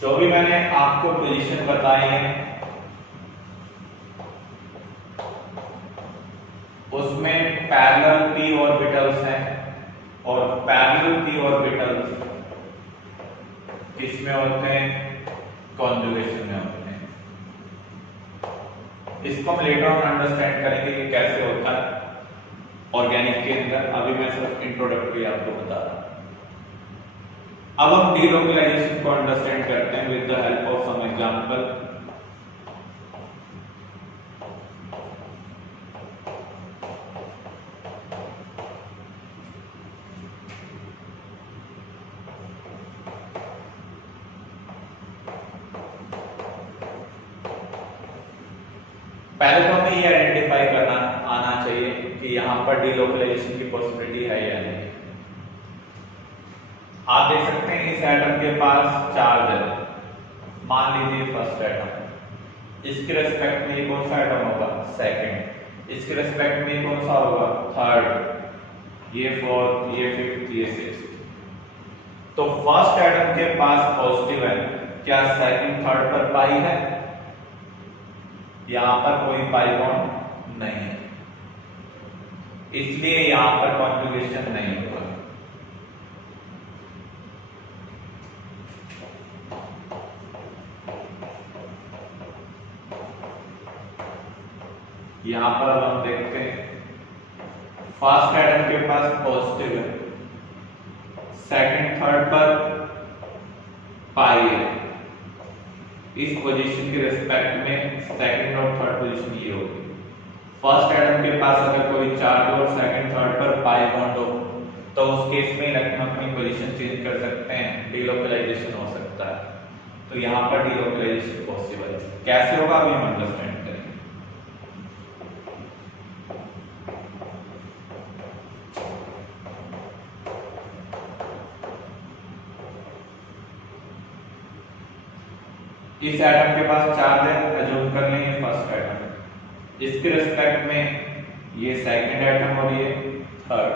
जो भी मैंने आपको पोजीशन बताई है उसमें पैरेलल p ऑर्बिटल्स हैं और पैरेलल p ऑर्बिटल्स किसमें होते हैं? कॉन्जुगेशन में होते हैं। इसको हम लेटर ऑन अंडरस्टैंड करेंगे कि कैसे होता है। ऑर्गेनिक के अंदर। अभी मैं सिर्फ इंट्रोडक्टरी आपको बता रहा हूं। अब हम डीलोकलाइजेशन को अंडरस्टैंड करते हैं with the help of some example. पहले तो हमें ये आइडेंटिफाई करना आना चाहिए कि यहां पर डीलोकलाइजेशन की पॉसिबिलिटी है या नहीं। आप देख सकते हैं इस एटम के पास चार्ज है, मान लीजिए फर्स्ट एटम, इसके रेस्पेक्ट में कौन सा एटम होगा, सेकंड, इसके रेस्पेक्ट में कौन सा होगा, थर्ड, ये फोर्थ, ये फिफ्थ, ये सिक्स्थ। तो फर्स्ट एटम के पास पॉजिटिव है, क्या सेकंड थर्ड पर पाई है? यहां पर कोई पाई बॉन्ड नहीं है, इसलिए यहां पर कॉन्जुगेशन नहीं होगा। यहां पर अब हम देखते हैं फर्स्ट एटम के पास पॉजिटिव है, सेकंड थर्ड पर पाई है, इस पोजीशन के रेस्पेक्ट में सेकंड और थर्ड पोजीशन ये होगी। फर्स्ट एटम के पास अगर कोई चार्ज और सेकंड थर्ड पर पाई बॉन्ड हो तो उस केस में इलेक्ट्रॉन अपनी पोजीशन चेंज कर सकते हैं, डीलोकलाइजेशन हो सकता है। तो यहां पर डीलोकलाइजेशन पॉसिबल है। कैसे होगा अभी हम अंडरस्टैंड करेंगे। इस एटम के पास चार्ज है, अज्यूम कर लेंगे फर्स्ट एटम, इसके रिस्पेक्ट में ये सेकंड एटम और ये थर्ड,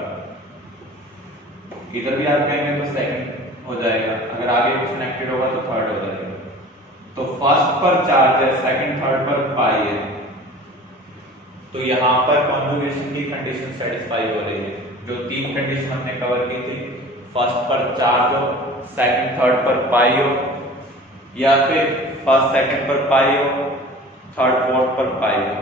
इधर भी आप कहेंगे तो सेकंड हो जाएगा, अगर आगे कुछ कनेक्टेड होगा तो थर्ड हो जाएगा। तो फर्स्ट पर चार्ज है, सेकंड थर्ड पर पाई है, तो यहां पर कॉन्जुगेशन की कंडीशन सेटिस्फाई हो रही है। जो तीन कंडीशन हमने कवर की थी, फर्स्ट पर चार्ज हो, सेकंड थर्ड पर पाई हो, या फिर फर्स्ट सेकंड पर पाई हो, थर्ड फोर्थ पर पाई हो।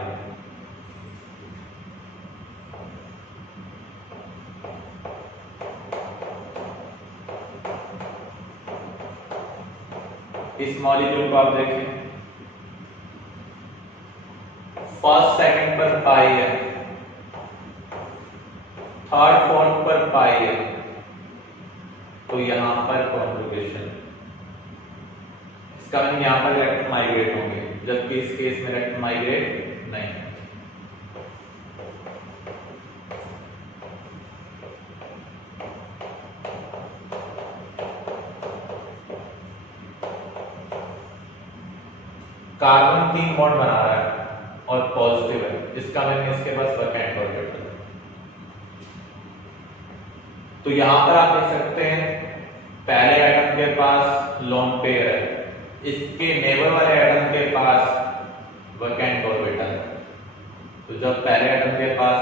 इस मॉलिक्यूल को आप देखें, फर्स्ट सेकंड पर पाई है, थर्ड फोर्थ पर पाई है, तो यहां पर कॉन्जुगेशन, इसका मीनिंग यहां पर इलेक्ट्रॉन माइग्रेट होंगे, जबकि इस केस में इलेक्ट्रॉन माइग्रेट नहीं। कार्बन 3 बॉन्ड बना रहा है और पॉजिटिव है, इसका मीनिंग इसके पास वैकेंट ऑर्बिटल है। तो यहां पर आप देख सकते हैं पहले एटम के पास लोन पेयर है, इसके नेबर वाले एटम के पास वैकेंट ऑर्बिटल है। तो जब पहले एटम के पास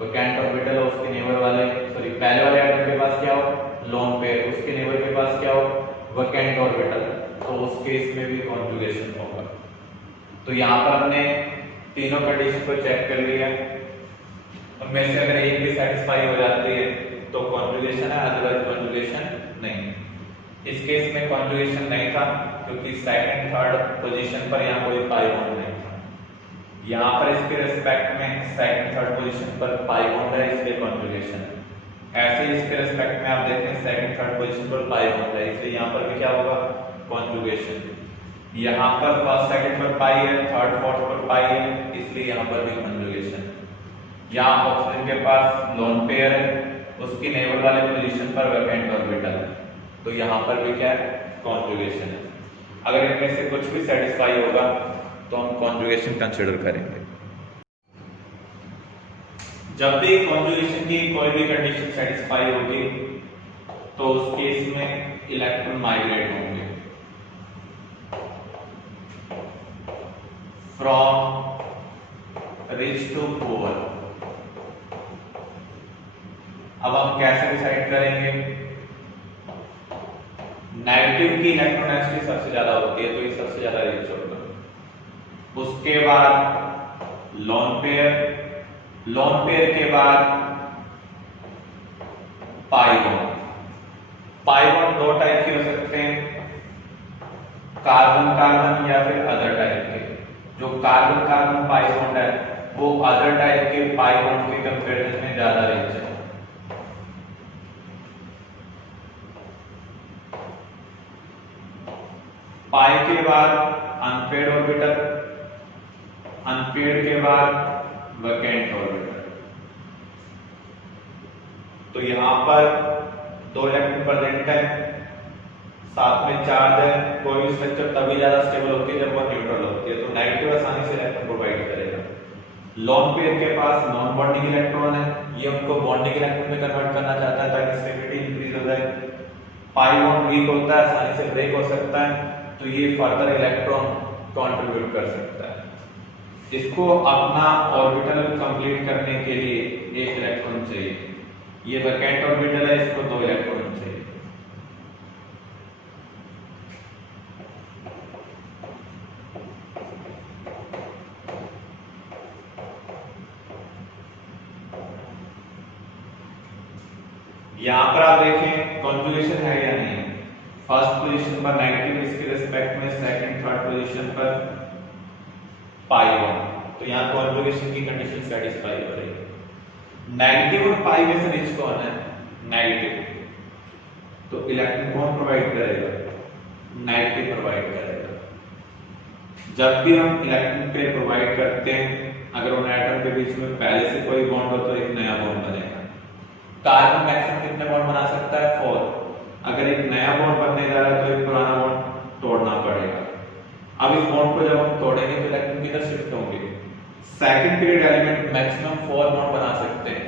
वैकेंट ऑर्बिटल हो, उसके नेबर वाले पहले वाले एटम के पास क्या हो, लोन पेयर, उसके नेबर के पास क्या हो, वैकेंट ऑर्बिटल, तो उस केस में भी कॉन्जुगेशन होगा। तो यहां पर हमने तीनों कंडीशन को चेक कर लिया, उनमें से अगर एक भी सेटिस्फाई हो जाती है तो कॉन्जुगेशन है, अदरवाइज कॉन्जुगेशन नहीं। इस केस में कॉन्जुगेशन नहीं था क्योंकि सेकंड थर्ड पोजीशन पर यहां कोई पाई बॉन्ड नहीं था। यहां पर इसके रिस्पेक्ट में सेकंड थर्ड पोजीशन पर पाई बॉन्ड है, इसलिए कॉन्जुगेशन है। ऐसे ही इसके रिस्पेक्ट में आप देखें सेकंड थर्ड पोजीशन पर पाई बॉन्ड है, इसलिए यहां पर भी क्या होगा, कॉन्जुगेशन। यहां पर फर्स्ट सेकंड पर पाई है, थर्ड फोर्थ पर पाई है, इसलिए यहां पर भी कॉन्जुगेशन। यहां ऑक्सीजन के पास लोन पेयर है, उसकी नेबर वाले पोजीशन पर वैकेंट ऑर्बिटल है, तो यहां पर भी क्या है, कॉन्जुगेशन है। अगर इनमें से कुछ भी सेटिस्फाई होगा तो हम कॉन्जुगेशन कंसीडर करेंगे। जब भी कॉन्जुगेशन की कोई भी कंडीशन सेटिस्फाई होगी तो उस केस में इलेक्ट्रॉन माइग्रेट होंगे फ्रॉम रिच टू पुअर। अब हम कैसे डिसाइड करेंगे, नेगेटिव की इलेक्ट्रॉन डेंसिटी सबसे ज्यादा होती है, तो ये सबसे ज्यादा रिच होगा। उसके बाद लोन पेयर के बाद पाई बॉन्ड। पाई बॉन्ड दो टाइप के हो सकते हैं, कार्बन कार्बन या फिर अदर टाइप के। जो कार्बन कार्बन पाई बॉन्ड है वो अदर टाइप के पाई बॉन्ड के कंपैरिजन में ज्यादा रिच है। पाई के बाद अनपेयर्ड ऑर्बिटल, अनपेयर्ड के बाद वैकेंट ऑर्बिटल। तो यहां पर दो इलेक्ट्रॉन प्रेजेंट है, साथ में चार्ज है। कोई भी स्ट्रक्चर तभी ज्यादा स्टेबल होती है जब वो न्यूट्रल होती है, तो नेगेटिव आसानी से इलेक्ट्रॉन प्रोवाइड करेगा। लोन पेयर के पास नॉन बॉन्डिंग इलेक्ट्रॉन है, ये उनको बॉन्डिंग इलेक्ट्रॉन में कन्वर्ट करना चाहता है ताकि स्टेबिलिटी इंक्रीज हो जाए। पाई बॉन्ड वीक होता है, आसानी से ब्रेक हो सकता है, तो ये फर्दर इलेक्ट्रॉन कंट्रीब्यूट कर सकता है। इसको अपना ऑर्बिटल कंप्लीट करने के लिए एक इलेक्ट्रॉन चाहिए। ये वैकेंट ऑर्बिटल है, इसको दो इलेक्ट्रॉन चाहिए। यहां पर आप देखें कॉन्जुगेशन है या नहीं। फर्स्ट पोजीशन पर नेगेटिव, इसके रिस्पेक्ट में सेकंड थर्ड पोजीशन पर पाई बॉन्ड, तो यहां कॉन्जुगेशन की कंडीशन सेटिस्फाई हो रही है। नेगेटिव और पाई में से रिच कौन है? नेगेटिव, तो इलेक्ट्रॉन कौन प्रोवाइड करेगा? नेगेटिव प्रोवाइड करेगा। जब भी हम इलेक्ट्रॉन पेयर प्रोवाइड करते हैं, अगर उन एटम के बीच में पहले से कोई बॉन्ड हो तो एक नया बॉन्ड बनेगा। कार्बन मैक्सिमम कितने बॉन्ड बना सकता है? 4। अगर एक नया बॉन्ड बनने जा रहा है तो एक पुराना बॉन्ड तोड़ना पड़ेगा। अब इस बॉन्ड को जब हम तोड़ेंगे तो इलेक्ट्रॉन किधर शिफ्ट होंगे? Second period element maximum 4 bond बना सकते हैं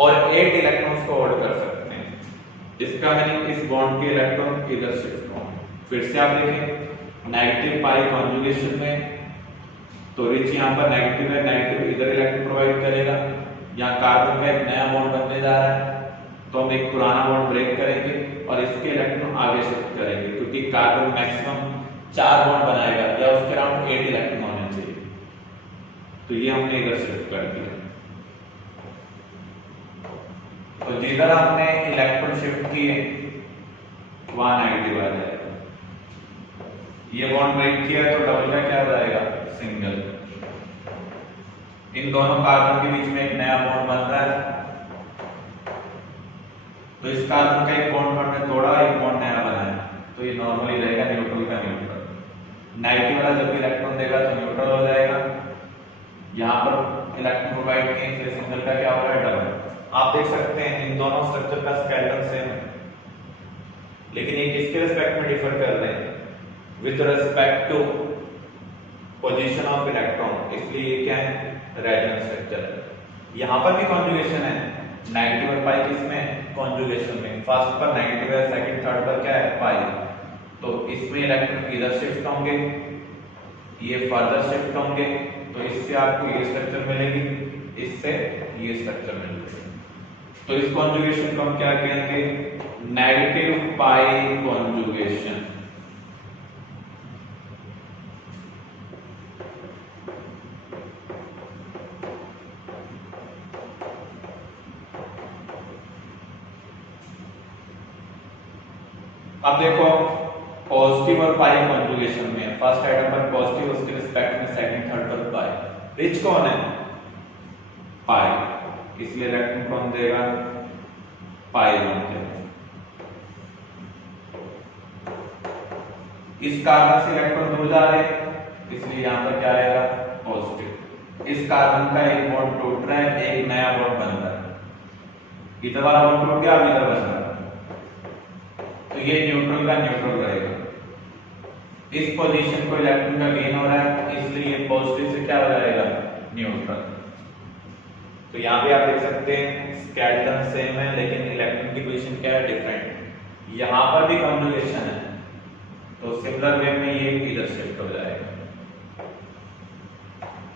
और 8 इलेक्ट्रॉन्स को होल्ड कर सकते हैं। इसका मीनिंग इस बॉन्ड के इलेक्ट्रॉन इधर शिफ्ट होंगे। फिर से आप देखें नेगेटिव पाई कॉन्जुगेशन में, तो रिच यहां पर नेगेटिव है, नेगेटिव इधर इलेक्ट्रॉन प्रोवाइड करेगा। यहाँ कार्बन का एक नया बॉन्ड बनने जा रहा है, तो हम एक पुराना बॉन्ड ब्रेक करेंगे और इसके इलेक्ट्रॉन आगे शिफ्ट करेंगे, क्योंकि कार्बन मैक्सिमम 4 बॉन्ड बनाएगा या उसके अराउंड 8 इलेक्ट्रॉन होने चाहिए, तो ये हमने इधर शिफ्ट कर दिया। तो जिधर हमने इलेक्ट्रॉन शिफ्ट किए वहां नेगेटिव आ जाएगा। ये बॉन्ड ब्रेक किया तो डबल का क्या हो जाएगा? सिंगल। इन दोनों कार्बन के बीच में एक नया बॉन्ड बन रहा है, तो इस कार्बन का एक बॉन्ड हमने तोड़ा, एक बॉन्ड नया बनाया, तो ये नॉर्मली रहेगा न्यूट्रल का न्यूट्रल। नेगेटिव वाला जब भी इलेक्ट्रॉन देगा तो न्यूट्रल हो जाएगा। यहाँ पर इलेक्ट्रॉन प्रोवाइड किए, इसलिए सिंगल का क्या हो रहा है? डबल। आप देख सकते हैं इन दोनों स्ट्रक्चर का स्केलेटन सेम है, लेकिन ये किसके रिस्पेक्ट में डिफर कर रहे हैं? With respect to position of electron, इसलिए ये क्या है? रेजोनेंस स्ट्रक्चर है। यहां पर भी कॉन्जुगेशन है, नेगेटिव और पाई किसमें? कॉन्जुगेशन में। फर्स्ट पर नेगेटिव है, सेकंड थर्ड पर क्या है? पाई। तो इसमें इलेक्ट्रॉन इधर शिफ्ट होंगे, ये फर्दर शिफ्ट होंगे, तो इससे आपको ये स्ट्रक्चर मिलेगी, इससे ये स्ट्रक्चर मिलेगी। तो इस कॉन्जुगेशन को हम क्या कहेंगे? नेगेटिव पाई कॉन्जुगेशन। अब देखो पॉजिटिव और पाई कॉन्जुगेशन में फर्स्ट आइटम पर पॉजिटिव, उसके रिस्पेक्ट में सेकंड थर्ड पर पाई। रिच कौन है? पाई, इसलिए इलेक्ट्रॉन कौन देगा? पाई बॉन्ड देगा। इस कार्बन से इलेक्ट्रॉन दूर जा रहे हैं, इसलिए यहां पर क्या आएगा? पॉजिटिव। इस कार्बन का एक बॉन्ड टूट रहा है, एक नया बॉन्ड बन रहा है, इधर वाला बॉन्ड टूट गया, अब इधर बच रहा है, तो ये न्यूट्रल का न्यूट्रल रहेगा। इस पोजीशन को इलेक्ट्रॉन का गेन हो रहा है, इसलिए पॉजिटिव से क्या हो जाएगा? न्यूट्रल। तो यहां पे आप देख सकते हैं स्केलेटन सेम है, लेकिन इलेक्ट्रॉन की पोजीशन क्या है? डिफरेंट। यहां पर भी कॉन्जुगेशन है, तो सिमिलर वे में ये इधर शिफ्ट हो जाएगा,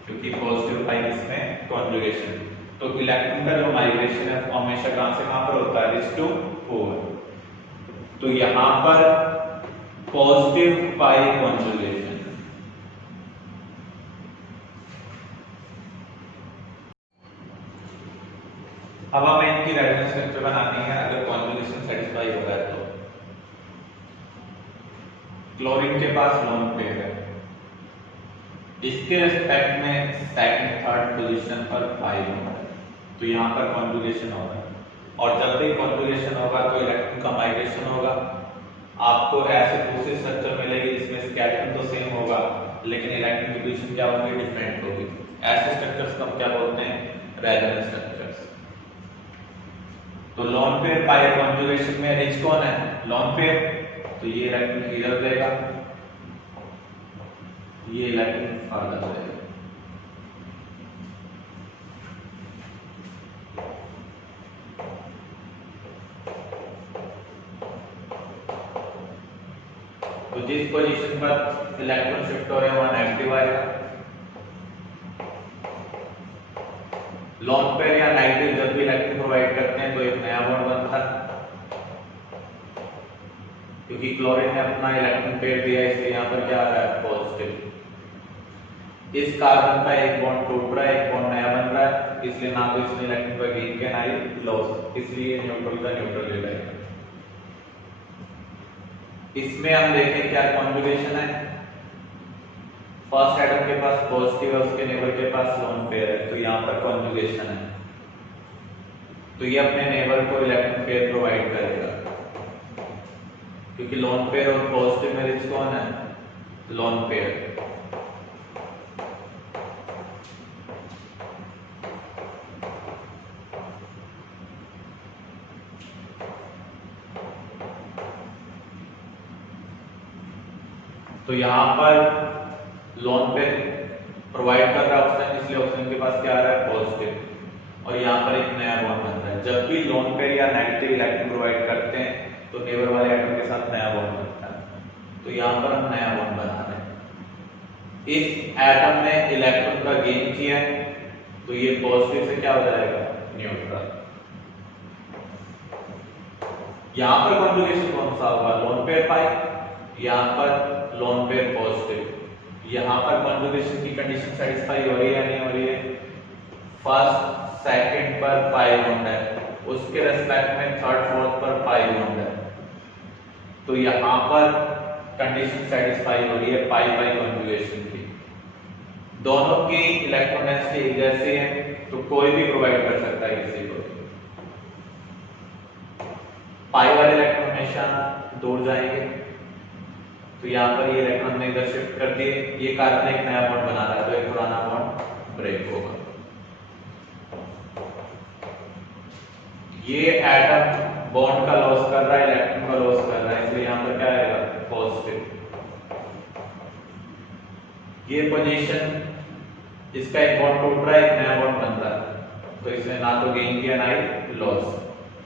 क्योंकि पॉजिटिव पाई इसमें कॉन्जुगेशन। तो इलेक्ट्रॉन का जो माइग्रेशन है हमेशा कहां से कहां पर होता है? 4। तो यहां पर पॉजिटिव पाई कॉन्जुगेशन, अब हमें इनकी रेजोनेंस स्ट्रक्चर बनानी है अगर कॉन्जुगेशन सेटिस्फाई होगा तो। क्लोरीन के पास लोन पेयर है, इसके रिस्पेक्ट में सेकंड थर्ड पोजीशन पर पाई होगा, तो यहाँ पर कॉन्जुगेशन होगा। और जब भी कॉन्जुगेशन होगा तो इलेक्ट्रॉन का माइग्रेशन होगा, आपको ऐसे दूसरी स्ट्रक्चर मिलेगी जिसमें स्केलेटन तो सेम होगा लेकिन इलेक्ट्रॉन की पोजीशन क्या होगी, डिफरेंट होगी। ऐसे स्ट्रक्चर्स को हम क्या बोलते हैं, रेजोनेंस स्ट्रक्चर्स। तो लोन पेयर पाई कॉन्जुगेशन में रिच कौन है, लोन पेयर, तो ये इलेक्ट्रॉन इधर देगा, ये इलेक्ट्रॉन फार्दर देगा। तो जिस पोजीशन पर इलेक्ट्रॉन शिफ्ट हो रहे हैं वहां नेगेटिव आएगा। लोन पेयर या नेगेटिव जब भी इलेक्ट्रॉन प्रोवाइड करते हैं तो एक नया बॉन्ड बनता है, क्योंकि क्लोरीन ने अपना इलेक्ट्रॉन पेयर दिया इसलिए यहाँ पर क्या आ रहा है, पॉजिटिव। इस कार्बन का एक बॉन्ड टूट रहा है, एक बॉन्ड नया बन रहा है, इसलिए ना तो इसमें इलेक्ट्रॉन का गेन किया ना ही लॉस, इसलिए न्यूट्रल का न्यूट्रल ले जाएगा। इसमें हम देखें क्या कॉन्जुगेशन है, फर्स्ट एटम के पास पॉजिटिव है, उसके नेबर के पास लोन पेयर है, तो यहाँ पर कॉन्जुगेशन है, तो ये अपने नेबर को इलेक्ट्रॉन पेयर प्रोवाइड करेगा, क्योंकि लोन पेयर और पॉजिटिव में रिच कौन है, लोन पेयर। तो यहाँ पर लोन पेयर प्रोवाइड कर रहा है ऑक्सीजन, इसलिए ऑक्सीजन के पास क्या आ रहा है, पॉजिटिव, और यहाँ पर एक नया बॉन्ड बन रहा है। जब भी लोन पेयर या नेगेटिव इलेक्ट्रॉन प्रोवाइड करते हैं तो नेबर वाले एटम के साथ नया बॉन्ड बनता है, तो यहाँ पर हम नया बॉन्ड बना रहे हैं। इस एटम ने इलेक्ट्रॉन का गेन किया है तो ये पॉजिटिव से क्या हो जाएगा, न्यूट्रल। यहाँ पर कॉन्जुगेशन कौन सा होगा, लोन पेयर पाई, यहाँ पर लोन पेयर पॉजिटिव। यहाँ पर कॉन्जुगेशन की कंडीशन सेटिस्फाई हो रही है या नहीं हो रही है, फर्स्ट सेकंड पर पाई बॉन्ड है, उसके रेस्पेक्ट में थर्ड फोर्थ पर पाई बॉन्ड है, तो यहाँ पर कंडीशन सेटिस्फाई हो रही है पाई पाई कॉन्जुगेशन की। दोनों की इलेक्ट्रॉन डेंसिटी एक जैसी है तो कोई भी प्रोवाइड कर सकता है किसी को। पाई वाले इलेक्ट्रॉन हमेशा दूर जाएंगे, तो यहाँ पर ये इलेक्ट्रॉन ने इधर शिफ्ट कर दिए, ये कार्बन एक नया बॉन्ड बना रहा है, तो एक पुराना बॉन्ड ब्रेक होगा। ये एटम बॉन्ड का लॉस कर रहा है, इलेक्ट्रॉन का लॉस कर रहा है, इसलिए यहाँ पर क्या आएगा, पॉजिटिव। ये पोजीशन, इसका एक बॉन्ड टूट रहा है, एक नया बॉन्ड बन रहा है, तो इसने ना तो गेन किया ना ही लॉस।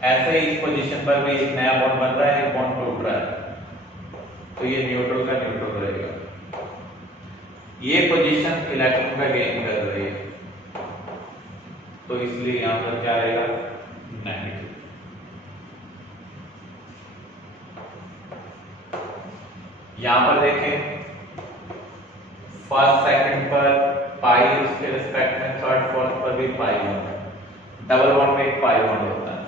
ऐसे ही इस पोजीशन पर भी एक नया बॉन्ड बन रहा है, एक बॉन्ड टूट रहा है, तो ये न्यूट्रल का न्यूट्रल रहेगा। ये पोजीशन इलेक्ट्रॉन का गेन कर रही है, तो इसलिए यहां पर क्या आएगा, नेगेटिव। यहां पर देखें फर्स्ट सेकंड पर पाई, उसके रिस्पेक्ट में थर्ड फोर्थ पर भी पाई होता है, डबल बॉन्ड में एक पाई बॉन्ड होता है,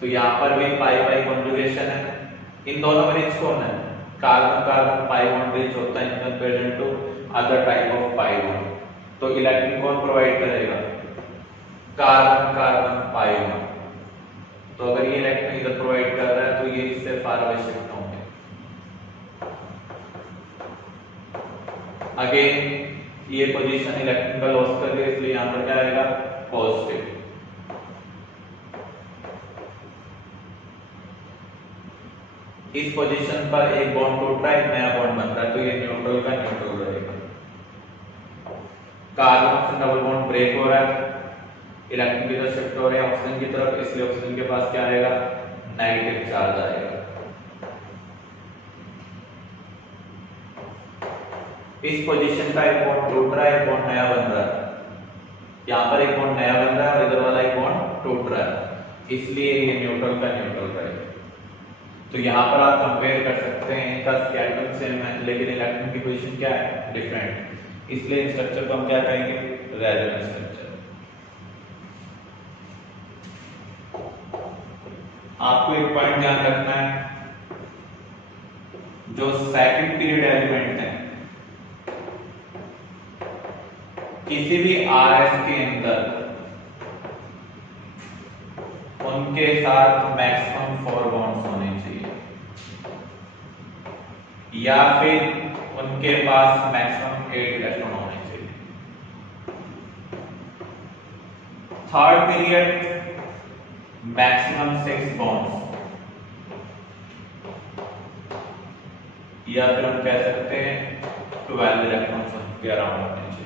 तो यहां पर भी पाई पाई कॉन्जुगेशन है। इन दोनों में रिच कौन है, carbon carbon pi bond rich होता है in comparison to other type of pi bond, तो इलेक्ट्रॉन कौन प्रोवाइड करेगा, कार्बन कार्बन पाई बॉन्ड। तो अगर ये इलेक्ट्रॉन इधर प्रोवाइड कर रहा है तो ये इससे फार अवे शिफ्ट होंगे। अगेन ये पोजीशन इलेक्ट्रॉन का लॉस कर रही है, इसलिए यहां पर क्या आएगा, पॉजिटिव। इस पोजीशन पर एक बॉन्ड टूट रहा है, एक नया बॉन्ड बन रहा है, तो ये न्यूट्रल का न्यूट्रल रहेगा। कार्बन से डबल बॉन्ड ब्रेक हो रहा है, इलेक्ट्रॉन की तरफ शिफ्ट हो रहे हैं ऑक्सीजन की तरफ, इसलिए ऑक्सीजन के पास क्या आएगा, नेगेटिव चार्ज आएगा। इस पोजीशन का एक बॉन्ड टूट रहा है, एक बॉन्ड नया बन रहा है, यहाँ पर एक बॉन्ड नया बन रहा है और इधर वाला एक बॉन्ड टूट रहा है, इसलिए ये न्यूट्रल का न्यूट्रल रहेगा। तो यहाँ पर आप कंपेयर कर सकते हैं, इनका स्केलेटन सेम है लेकिन इलेक्ट्रॉन की पोजीशन क्या है, डिफरेंट, इसलिए इस स्ट्रक्चर को हम क्या कहेंगे, रेजोनेंस स्ट्रक्चर। आपको एक पॉइंट ध्यान रखना है, जो सेकंड पीरियड एलिमेंट है किसी भी आरएस के अंदर उनके साथ मैक्सिमम 4 बॉन्ड्स होने चाहिए, या फिर उनके पास मैक्सिमम 8 इलेक्ट्रॉन होने चाहिए। थर्ड पीरियड मैक्सिमम 6 बॉन्ड्स, या फिर हम कह सकते हैं 12 इलेक्ट्रॉन्स के अराउंड होने चाहिए।